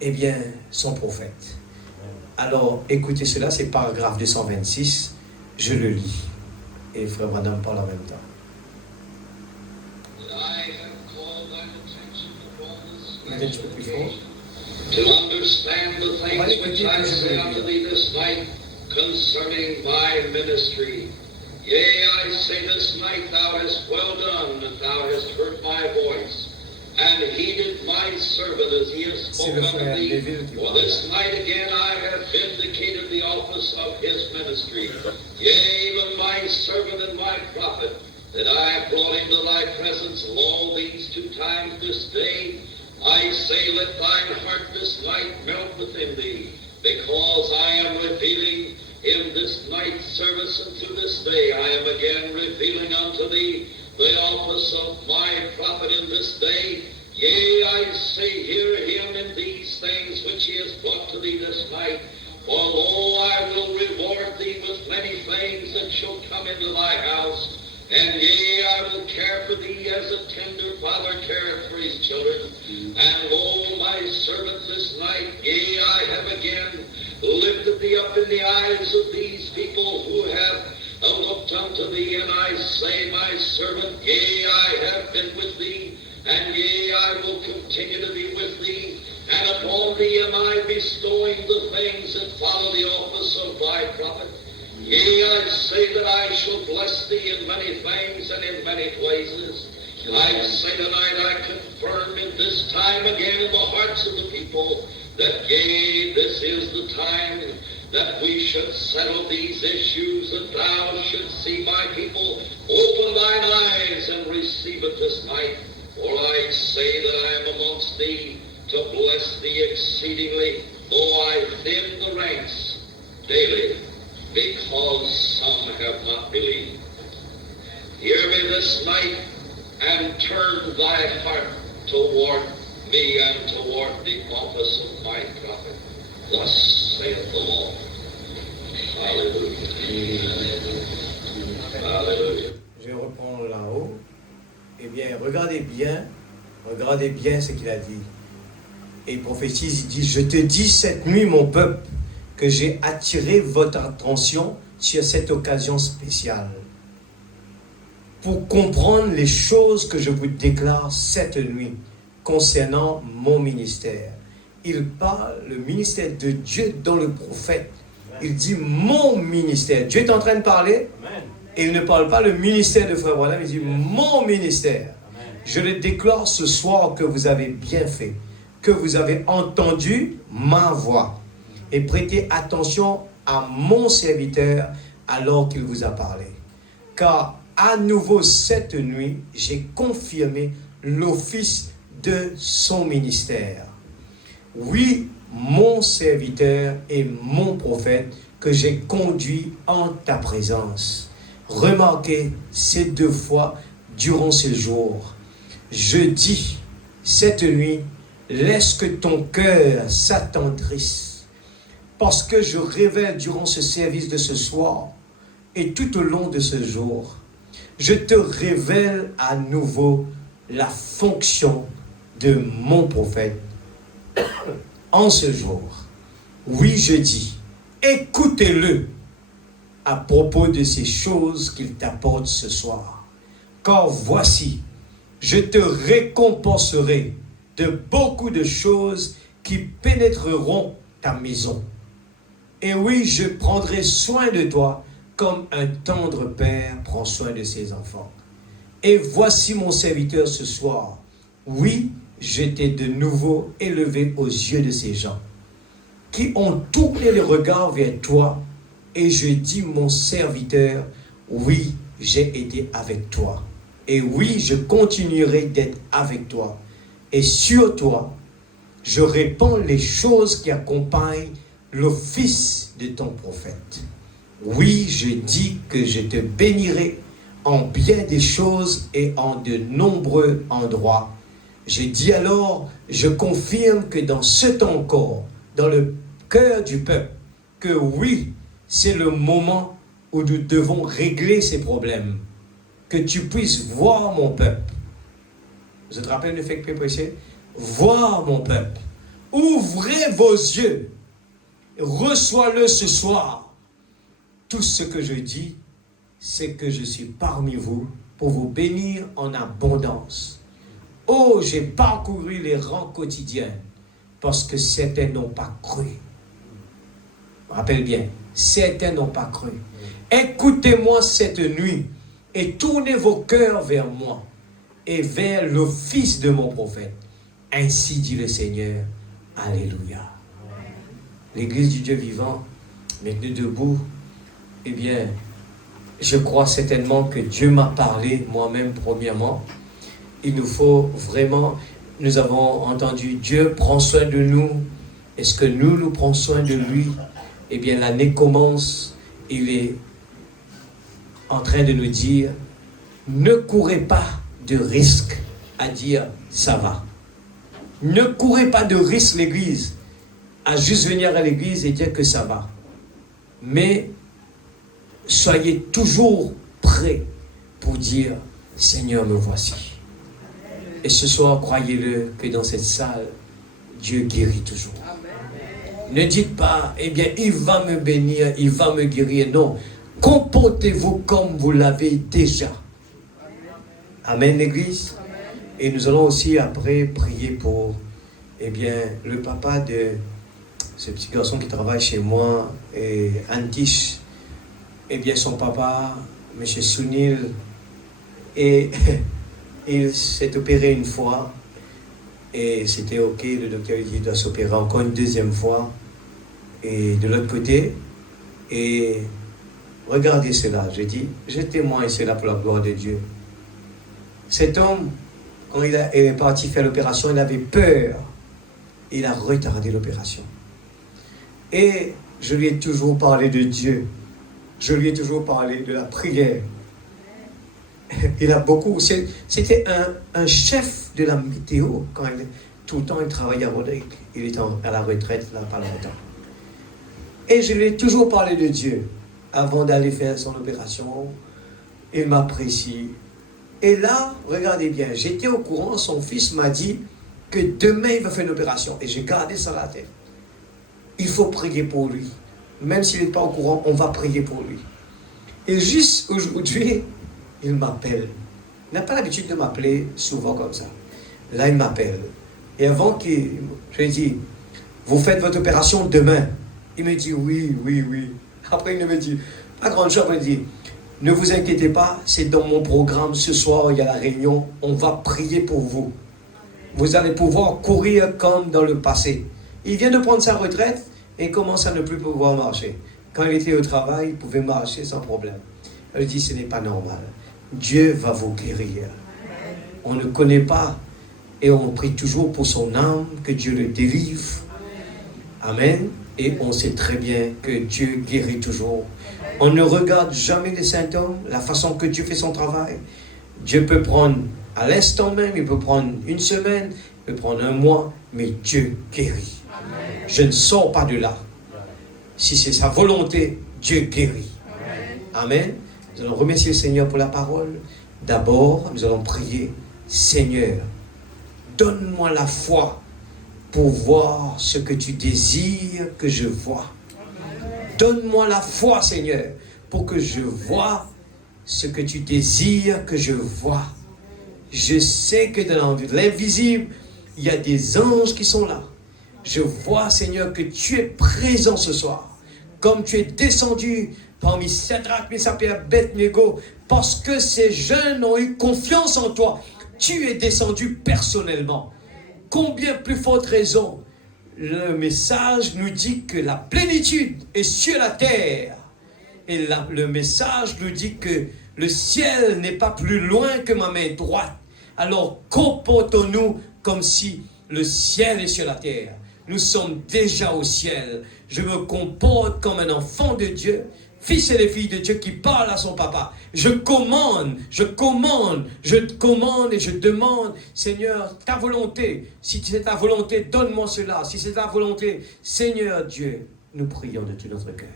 eh bien, son prophète. Alors, écoutez cela, c'est paragraphe 226. Je le lis. Et Frère Branham parle en même temps. Peut-être un peu plus fort. To understand the things which I say unto thee this night concerning my ministry. Yea, I say this night, thou hast well done that thou hast heard my voice, and heeded my servant as he has spoken unto thee. For this night again I have vindicated the office of his ministry. Yea, even my servant and my prophet, that I have brought into thy presence all these 2 times this day. I say, let thine heart this night melt within thee, because I am revealing in this night service, and to this day I am again revealing unto thee the office of my prophet in this day. Yea, I say, hear him in these things which he has brought to thee this night. For lo, I will reward thee with many things that shall come into thy house. And yea, I will care for thee as a tender father careth for his children. And lo, my servant this night, yea, I have again lifted thee up in the eyes of these people who have looked unto thee. And I say, my servant, yea, I have been with thee, and yea, I will continue to be with thee. And upon thee am I bestowing the things that follow the office of thy prophet. Yea, I say that I shall bless thee in many things and in many places. I say tonight I confirm in this time again in the hearts of the people that, yea, this is the time that we should settle these issues, that thou should see my people. Open thine eyes and receive it this night. For I say that I am amongst thee to bless thee exceedingly, though I thin the ranks daily, because some have not believed. Hear me this night, and turn thy heart toward me and toward the office of my prophet. Thus saith the Lord. Hallelujah. Hallelujah. Je reprends là-haut. Eh bien, regardez bien ce qu'il a dit. Et il prophétise, il dit, je te dis cette nuit, mon peuple, que j'ai attiré votre attention sur cette occasion spéciale pour comprendre les choses que je vous déclare cette nuit concernant mon ministère. Il parle le ministère de Dieu dans le prophète. Il dit mon ministère. Dieu est en train de parler. Amen. Et il ne parle pas le ministère de Frère Branham, il dit mon ministère. Amen. Je le déclare ce soir que vous avez bien fait, que vous avez entendu ma voix et prêtez attention à mon serviteur alors qu'il vous a parlé. Car à nouveau cette nuit, j'ai confirmé l'office de son ministère. Oui, mon serviteur et mon prophète que j'ai conduit en ta présence. Remarquez ces 2 fois durant ce jour. Je dis, cette nuit, laisse que ton cœur s'attendrisse parce que je révèle durant ce service de ce soir et tout au long de ce jour, je te révèle à nouveau la fonction de mon prophète en ce jour. Oui, je dis, écoutez-le à propos de ces choses qu'il t'apporte ce soir. Car voici, je te récompenserai de beaucoup de choses qui pénétreront ta maison. Et oui, je prendrai soin de toi comme un tendre père prend soin de ses enfants. Et voici mon serviteur ce soir. Oui, je t'ai de nouveau élevé aux yeux de ces gens qui ont tourné les regards vers toi. Et je dis, mon serviteur, oui, j'ai été avec toi. Et oui, je continuerai d'être avec toi. Et sur toi, je répands les choses qui accompagnent l'office de ton prophète. Oui, je dis que je te bénirai en bien des choses et en de nombreux endroits. Je dis alors, je confirme que dans ce temps encore, dans le cœur du peuple, que oui, c'est le moment où nous devons régler ces problèmes. Que tu puisses voir mon peuple. Vous te rappelez le fait que prêcher? Voir mon peuple. Ouvrez vos yeux. Reçois-le ce soir. Tout ce que je dis, c'est que je suis parmi vous pour vous bénir en abondance. Oh, j'ai parcouru les rangs quotidiens parce que certains n'ont pas cru. Rappelle bien, certains n'ont pas cru. Écoutez-moi cette nuit et tournez vos cœurs vers moi et vers l'office de mon prophète. Ainsi dit le Seigneur. Alléluia. L'Église du Dieu vivant, maintenant debout, eh bien, je crois certainement que Dieu m'a parlé moi-même premièrement. Il nous faut vraiment, nous avons entendu Dieu prend soin de nous. Est-ce que nous prenons soin de lui? Eh bien, l'année commence, il est en train de nous dire, ne courez pas de risque à dire ça va. Ne courez pas de risque, l'Église, à juste venir à l'Église et dire que ça va. Mais soyez toujours prêts pour dire, Seigneur, me voici. Et ce soir, croyez-le, que dans cette salle, Dieu guérit toujours. Ne dites pas, eh bien, il va me bénir, il va me guérir. Non, comportez-vous comme vous l'avez déjà. Amen, l'Église. Et nous allons aussi après prier pour, eh bien, le papa de ce petit garçon qui travaille chez moi, et Antish. Eh bien, son papa, M. Sunil, et il s'est opéré une fois, et c'était OK, le docteur dit qu'il doit s'opérer encore une deuxième fois, et de l'autre côté, et regardez cela, je dis, je témoigne cela pour la gloire de Dieu. Cet homme, quand il est parti faire l'opération, il avait peur, il a retardé l'opération. Et je lui ai toujours parlé de Dieu. Je lui ai toujours parlé de la prière. Il a beaucoup... C'était un chef de la météo. Quand tout le temps, il travaillait à Rodrigue. Il est à la retraite, là, pas longtemps. Et je lui ai toujours parlé de Dieu. Avant d'aller faire son opération, il m'apprécie. Et là, regardez bien, j'étais au courant, son fils m'a dit que demain, il va faire une opération. Et j'ai gardé ça à la tête. Il faut prier pour lui. Même s'il n'est pas au courant, on va prier pour lui. Et juste aujourd'hui, il m'appelle. Il n'a pas l'habitude de m'appeler souvent comme ça. Là, il m'appelle. Et avant qu'il... Je lui ai dit, vous faites votre opération demain. Il me dit, oui. Après, il me dit, pas grande chose, il me dit, ne vous inquiétez pas, c'est dans mon programme. Ce soir, il y a la réunion. On va prier pour vous. Vous allez pouvoir courir comme dans le passé. Il vient de prendre sa retraite et commence à ne plus pouvoir marcher. Quand il était au travail, il pouvait marcher sans problème. Elle dit, ce n'est pas normal. Dieu va vous guérir. On ne connaît pas et on prie toujours pour son âme, que Dieu le délivre. Amen. Et on sait très bien que Dieu guérit toujours. On ne regarde jamais les symptômes, la façon que Dieu fait son travail. Dieu peut prendre à l'instant même, il peut prendre une semaine, il peut prendre un mois, mais Dieu guérit. Je ne sors pas de là. Si c'est sa volonté, Dieu guérit. Amen. Nous allons remercier le Seigneur pour la parole. D'abord, nous allons prier. Seigneur, donne-moi la foi pour voir ce que tu désires que je vois. Donne-moi la foi, Seigneur, pour que je vois ce que tu désires que je vois. Je sais que dans l'invisible, il y a des anges qui sont là. Je vois, Seigneur, que tu es présent ce soir. Comme tu es descendu parmi Shadrach, Meshach et Abednego, parce que ces jeunes ont eu confiance en toi. Tu es descendu personnellement. Combien plus forte raison, le message nous dit que la plénitude est sur la terre. Et le message nous dit que le ciel n'est pas plus loin que ma main droite. Alors comportons-nous comme si le ciel est sur la terre. Nous sommes déjà au ciel. Je me comporte comme un enfant de Dieu, fils et fille de Dieu qui parle à son papa. Je commande et je demande, Seigneur, ta volonté. Si c'est ta volonté, donne-moi cela. Si c'est ta volonté, Seigneur Dieu, nous prions de tout notre cœur.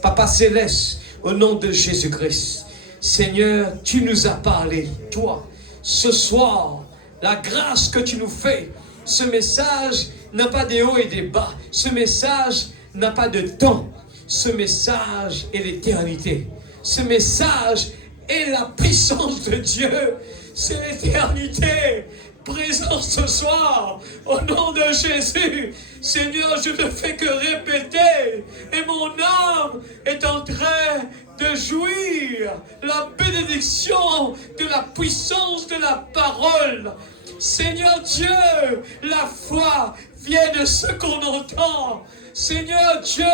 Papa Céleste, au nom de Jésus-Christ, Seigneur, tu nous as parlé, toi, ce soir, la grâce que tu nous fais, ce message n'a pas des hauts et des bas. Ce message n'a pas de temps. Ce message est l'éternité. Ce message est la puissance de Dieu. C'est l'éternité. Présent ce soir, au nom de Jésus. Seigneur, je ne fais que répéter. Et mon âme est en train de jouir la bénédiction de la puissance de la parole. Seigneur Dieu, la foi vient de ce qu'on entend. Seigneur Dieu,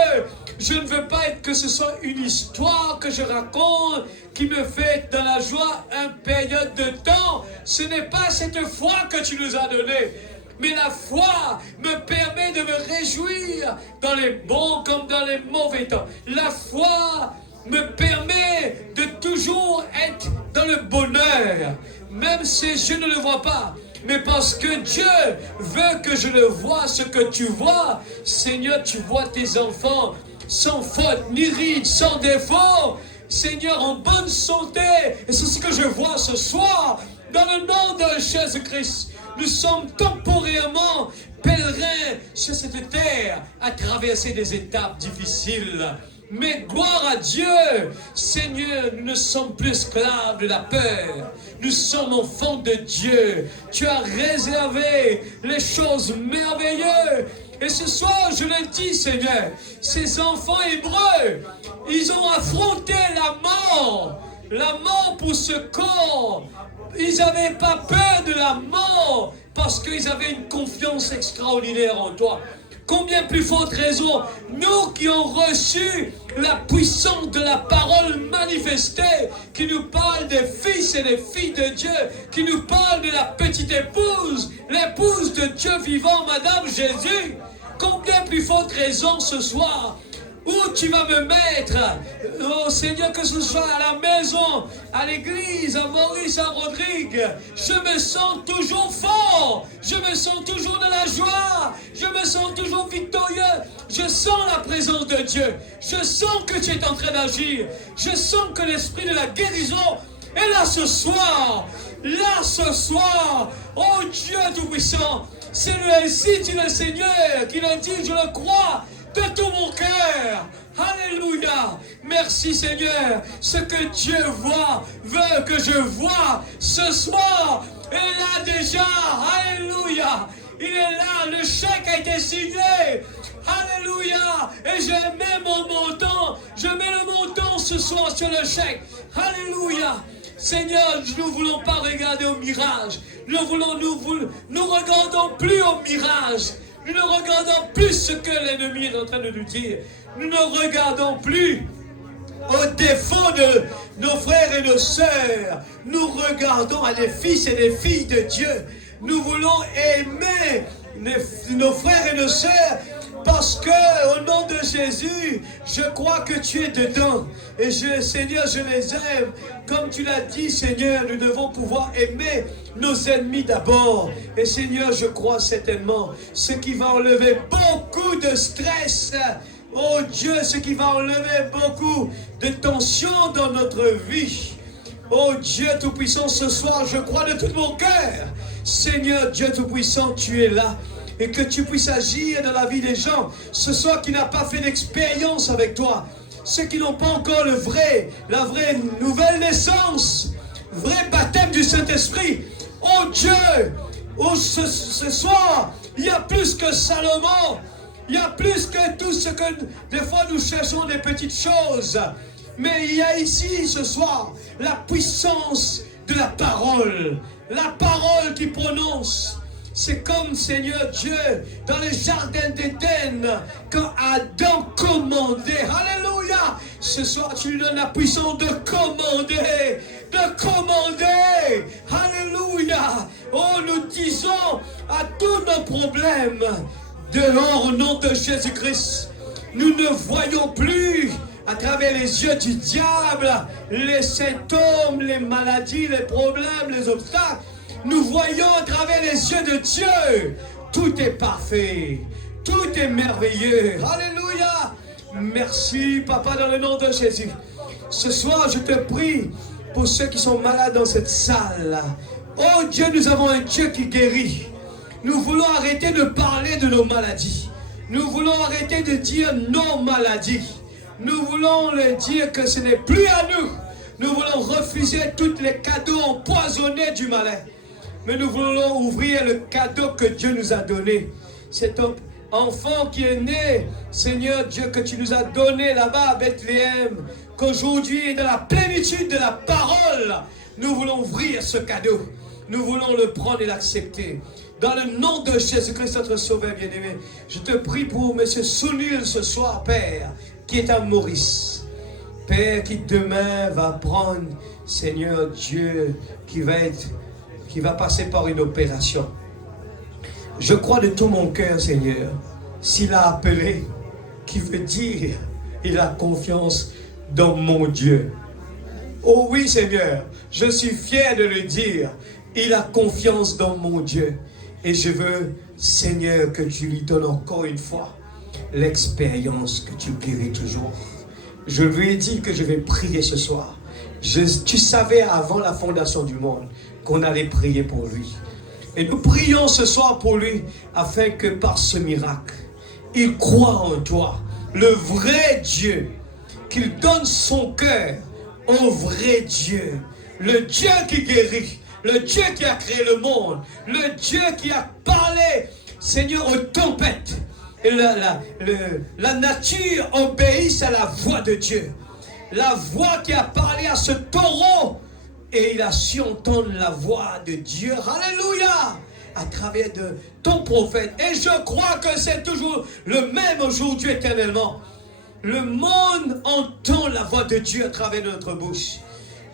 je ne veux pas que ce soit une histoire que je raconte qui me fait dans la joie une période de temps. Ce n'est pas cette foi que tu nous as donnée. Mais la foi me permet de me réjouir dans les bons comme dans les mauvais temps. La foi me permet de toujours être dans le bonheur, même si je ne le vois pas. Mais parce que Dieu veut que je le vois, ce que tu vois, Seigneur, tu vois tes enfants sans faute, ni ride, sans défaut, Seigneur, en bonne santé. Et c'est ce que je vois ce soir, dans le nom de Jésus-Christ. Nous sommes temporairement pèlerins sur cette terre, à traverser des étapes difficiles. Mais gloire à Dieu, Seigneur, nous ne sommes plus esclaves de la peur. Nous sommes enfants de Dieu. Tu as réservé les choses merveilleuses. Et ce soir, je le dis, Seigneur, ces enfants hébreux, ils ont affronté la mort pour ce corps. Ils n'avaient pas peur de la mort parce qu'ils avaient une confiance extraordinaire en toi. Combien plus forte raison, nous qui avons reçu la puissance de la parole manifestée, qui nous parle des fils et des filles de Dieu, qui nous parle de la petite épouse, l'épouse de Dieu vivant, Madame Jésus. Combien plus forte raison ce soir, où tu vas me mettre, oh Seigneur, que ce soit à la maison, à l'église, à Maurice, à Rodrigue, je me sens toujours fort, je me sens toujours dans la joie, je me sens toujours victorieux, je sens la présence de Dieu, je sens que tu es en train d'agir, je sens que l'esprit de la guérison est là ce soir, oh Dieu Tout-Puissant, c'est ainsi dit le Seigneur qui l'a dit, je le crois, de tout mon cœur. Alléluia. Merci Seigneur. Ce que Dieu voit, veut que je vois ce soir. est là déjà. Alléluia. Il est là. Le chèque a été signé. Alléluia. Et je mets mon montant. Je mets le montant ce soir sur le chèque. Alléluia. Seigneur, nous ne voulons pas regarder au mirage. Nous regardons plus au mirage. Nous ne regardons plus ce que l'ennemi est en train de nous dire. Nous ne regardons plus aux défauts de nos frères et nos sœurs. Nous regardons à des fils et des filles de Dieu. Nous voulons aimer nos frères et nos sœurs parce que, au nom de Jésus, je crois que tu es dedans. Et Seigneur, je les aime. Comme tu l'as dit, Seigneur, nous devons pouvoir aimer nos ennemis d'abord. Et Seigneur, je crois certainement ce qui va enlever beaucoup de stress Oh Dieu, ce qui va enlever beaucoup de tension dans notre vie. Oh Dieu Tout-Puissant, ce soir, je crois de tout mon cœur, Seigneur Dieu Tout-Puissant, tu es là. Et que tu puisses agir dans la vie des gens, ce soir qui n'a pas fait d'expérience avec toi, ceux qui n'ont pas encore la vraie nouvelle naissance, vrai baptême du Saint-Esprit. Oh Dieu, oh ce soir, il y a plus que Salomon, il y a plus que tout ce que des fois nous cherchons des petites choses. Mais il y a ici ce soir la puissance de la parole qui prononce. C'est comme, Seigneur Dieu, dans le jardin d'Éden, quand Adam commandait. Alléluia! Ce soir, tu lui donnes la puissance de commander. Alléluia! Oh, nous disons à tous nos problèmes, dehors au nom de Jésus-Christ, nous ne voyons plus à travers les yeux du diable les symptômes, les maladies, les problèmes, les obstacles. Nous voyons à travers les yeux de Dieu. Tout est parfait. Tout est merveilleux. Alléluia. Merci, Papa, dans le nom de Jésus. Ce soir, je te prie pour ceux qui sont malades dans cette salle. Oh Dieu, nous avons un Dieu qui guérit. Nous voulons arrêter de parler de nos maladies. Nous voulons arrêter de dire nos maladies. Nous voulons leur dire que ce n'est plus à nous. Nous voulons refuser tous les cadeaux empoisonnés du malin. Mais nous voulons ouvrir le cadeau que Dieu nous a donné. Cet enfant qui est né, Seigneur Dieu, que tu nous as donné là-bas à Bethléem, qu'aujourd'hui, dans la plénitude de la parole, nous voulons ouvrir ce cadeau. Nous voulons le prendre et l'accepter. Dans le nom de Jésus-Christ, notre Sauveur bien-aimé, je te prie pour M. Sounil ce soir, Père, qui est à Maurice. Père, qui demain va prendre, Seigneur Dieu, qui va passer par une opération. Je crois de tout mon cœur, Seigneur, s'il a appelé, qui veut dire, il a confiance dans mon Dieu. Oh oui, Seigneur, je suis fier de le dire, il a confiance dans mon Dieu. Et je veux, Seigneur, que tu lui donnes encore une fois l'expérience que tu guéris toujours. Je lui ai dit que je vais prier ce soir. Tu savais avant la fondation du monde qu'on allait prier pour lui. Et nous prions ce soir pour lui afin que par ce miracle, il croit en toi, le vrai Dieu, qu'il donne son cœur au vrai Dieu, le Dieu qui guérit, le Dieu qui a créé le monde, le Dieu qui a parlé, Seigneur, aux tempêtes. Et la nature obéit à la voix de Dieu. La voix qui a parlé à ce taureau. Et il a su entendre la voix de Dieu. Alléluia! À travers de ton prophète. Et je crois que c'est toujours le même aujourd'hui éternellement. Le monde entend la voix de Dieu à travers notre bouche.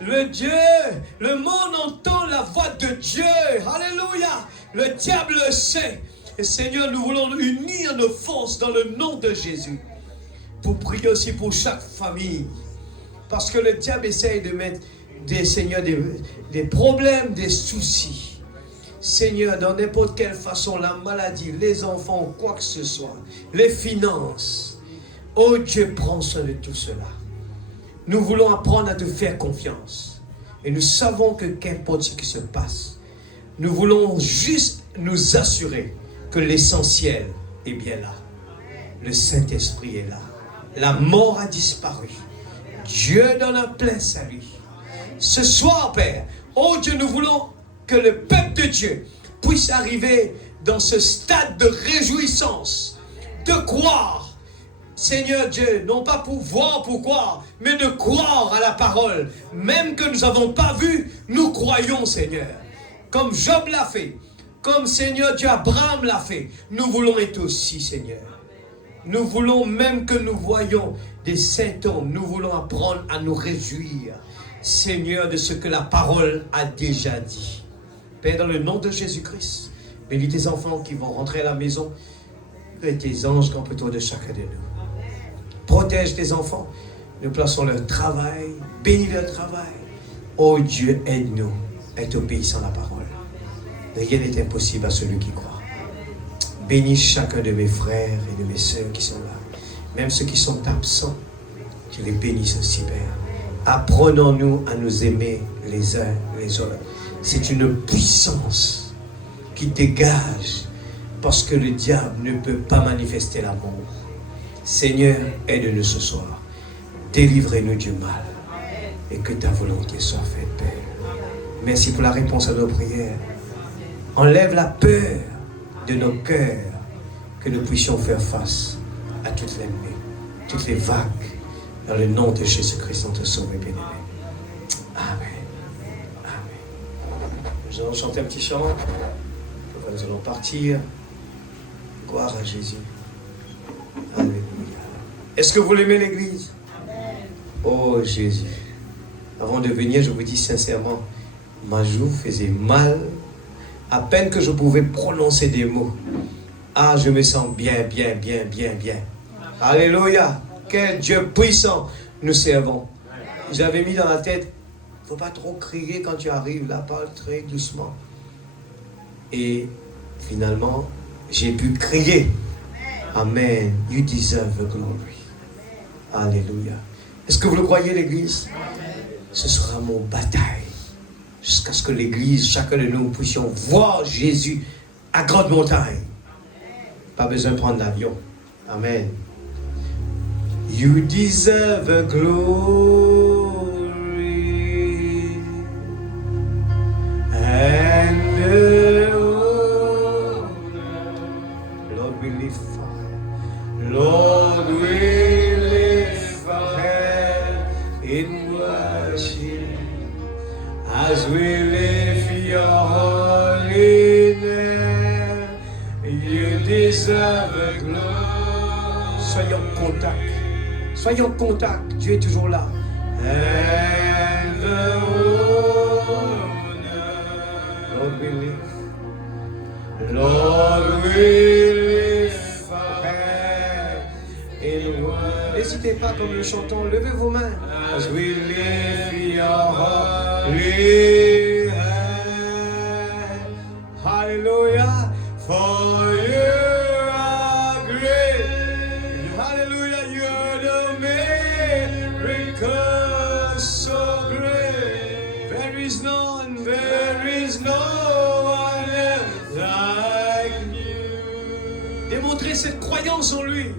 Le monde entend la voix de Dieu. Alléluia! Le diable le sait. Et Seigneur, nous voulons unir nos forces dans le nom de Jésus. Pour prier aussi pour chaque famille. Parce que le diable essaye de mettre des problèmes, des soucis. Seigneur, dans n'importe quelle façon, la maladie, les enfants, quoi que ce soit, les finances. Oh Dieu, prends soin de tout cela. Nous voulons apprendre à te faire confiance. Et nous savons que qu'importe ce qui se passe, nous voulons juste nous assurer que l'essentiel est bien là. Le Saint-Esprit est là. La mort a disparu. Dieu donne un plein salut. Ce soir, Père, oh Dieu, nous voulons que le peuple de Dieu puisse arriver dans ce stade de réjouissance, de croire, Seigneur Dieu, non pas pour voir, pour croire, mais de croire à la parole. Même que nous n'avons pas vu, nous croyons, Seigneur. Comme Job l'a fait, comme Seigneur Dieu, Abraham l'a fait. Nous voulons être aussi, Seigneur. Nous voulons, même que nous voyons des symptômes, nous voulons apprendre à nous réjouir, Seigneur, de ce que la parole a déjà dit. Père, dans le nom de Jésus-Christ, bénis tes enfants qui vont rentrer à la maison, et tes anges campent autour de chacun de nous. Protège tes enfants, nous plaçons leur travail, bénis leur travail. Oh Dieu, aide-nous à être obéissants à la parole. Rien n'est impossible à celui qui croit. Bénis chacun de mes frères et de mes sœurs qui sont là. Même ceux qui sont absents, tu les bénisses aussi, Père. Apprenons-nous à nous aimer les uns les autres. C'est une puissance qui dégage parce que le diable ne peut pas manifester l'amour. Seigneur, aide-nous ce soir. Délivrez-nous du mal et que ta volonté soit faite, Père. Merci pour la réponse à nos prières. Enlève la peur de nos cœurs, que nous puissions faire face à toutes les nuits, toutes les vagues. Dans le nom de Jésus-Christ, notre Sauveur bien-aimé. Amen. Amen. Nous allons chanter un petit chant. Nous allons partir. Gloire à Jésus. Alléluia. Est-ce que vous l'aimez, l'Église? Oh Jésus. Avant de venir, je vous dis sincèrement, ma joue faisait mal. À peine que je pouvais prononcer des mots. Ah, je me sens bien. Alléluia. Quel Dieu puissant nous servons. J'avais mis dans la tête, il ne faut pas trop crier quand tu arrives là, parle très doucement. Et finalement, j'ai pu crier. Amen. You deserve the glory. Alléluia. Est-ce que vous le croyez, l'Église? Ce sera mon bataille. Jusqu'à ce que l'Église, chacun de nous, puissions voir Jésus à grande montagne. Pas besoin de prendre l'avion. Amen. You deserve the glory and the honor. Lord, we lift our hand. Lord, we lift our hand in worship as we lift your holy name. You deserve the glory. Soyons en contact. Soyons en contact, Dieu est toujours là. And the honor, Lord, we lift. Lord, we lift our hands in worship. N'hésitez pas comme nous chantons, levez vos mains. As we lift your holy hand. Hallelujah, for you are great. Hallelujah, you are the miracle so great. There is no one else like you. Démontrez cette croyance en lui.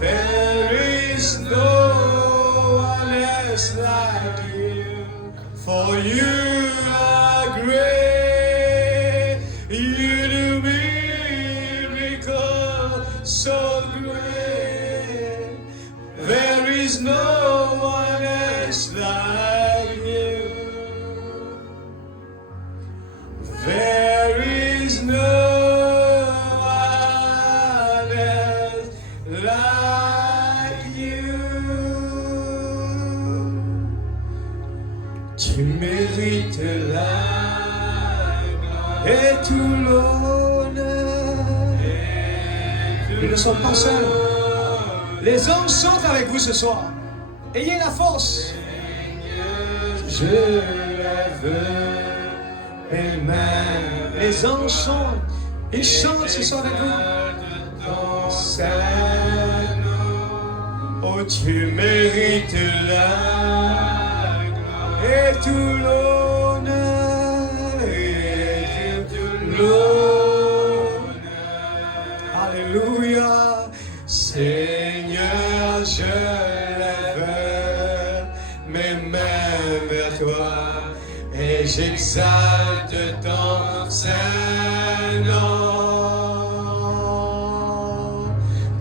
There is no one else like you. For you are great. You do miracles so great. There is no one else like you. There is no one else like you. Tu mérites la gloire et tout l'honneur. Nous ne sommes pas seuls. Les anges sont avec vous ce soir. Ayez la force. Je lève mes mains. Les anges chantent. Ils chantent ce soir avec vous. Oh, tu mérites la gloire et tout l'honneur. Et tout l'honneur. Alléluia. Seigneur, je lève mes mains vers toi et j'exalte ton saint nom.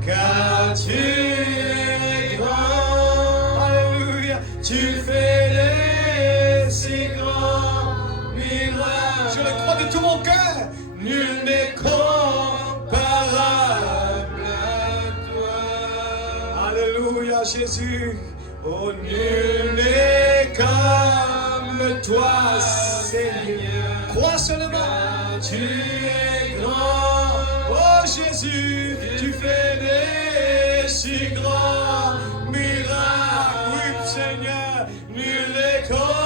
Car tu es grand, alléluia, tu fais des si grands miracles. Je le crois de tout mon cœur, nul n'est comparable. Alléluia, Jésus. Oh, nul n'est comme toi, Seigneur. Crois seulement, tu es grand. Oh, Jésus, tu fais des si grands miracles. Oui, Seigneur, nul n'est comparable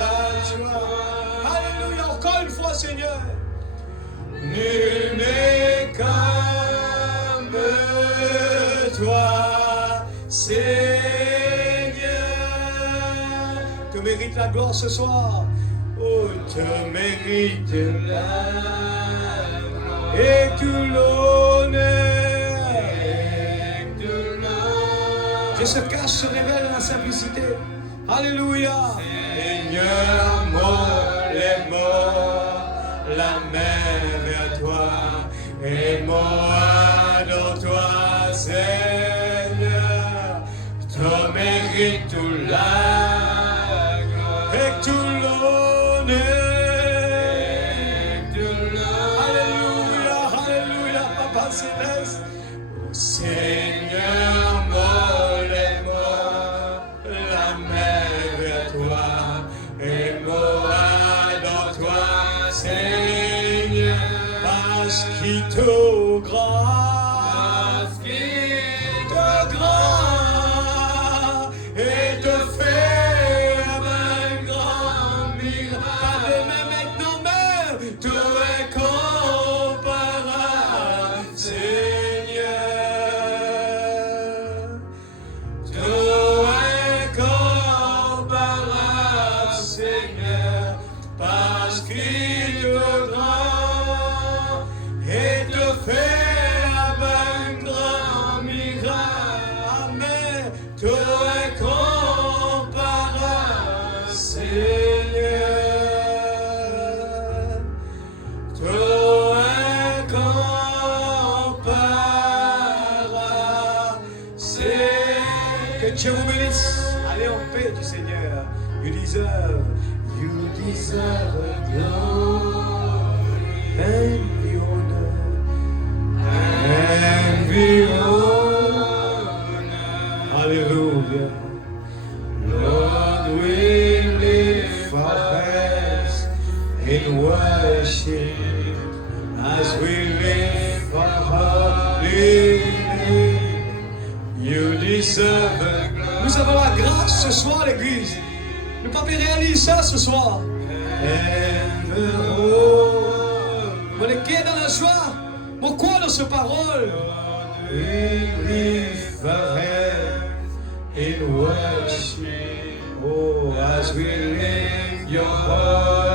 à toi. Alléluia, encore une fois, Seigneur. Nul n'est comme mérites la gloire ce soir. Oh, tu mérites la gloire et tout l'honneur. Dieu se cache, se révèle dans la simplicité. Alléluia. Seigneur, mort est mort, la mer vers toi, et moi dans toi, Seigneur. Tu mérites tout la gloire et tout l'honneur. Alléluia, alléluia, Papa Céleste. Oh Seigneur, mort est mort, la mer vers toi, et moi dans toi, Seigneur, parce qu'il te grand. Dieu vous bénisse. Allez en paix du Seigneur. You deserve glory and the honor and the honor. Hallelujah. Lord, we lift our hands in worship as we lift our holy name. You deserve it. Nous avons la grâce ce soir, l'Église. Le pape réalise ça ce soir. Mon équipe dans la joie. Mon quoi dans ce parole. We lift our hands in worship. Oh, as we lift your heart.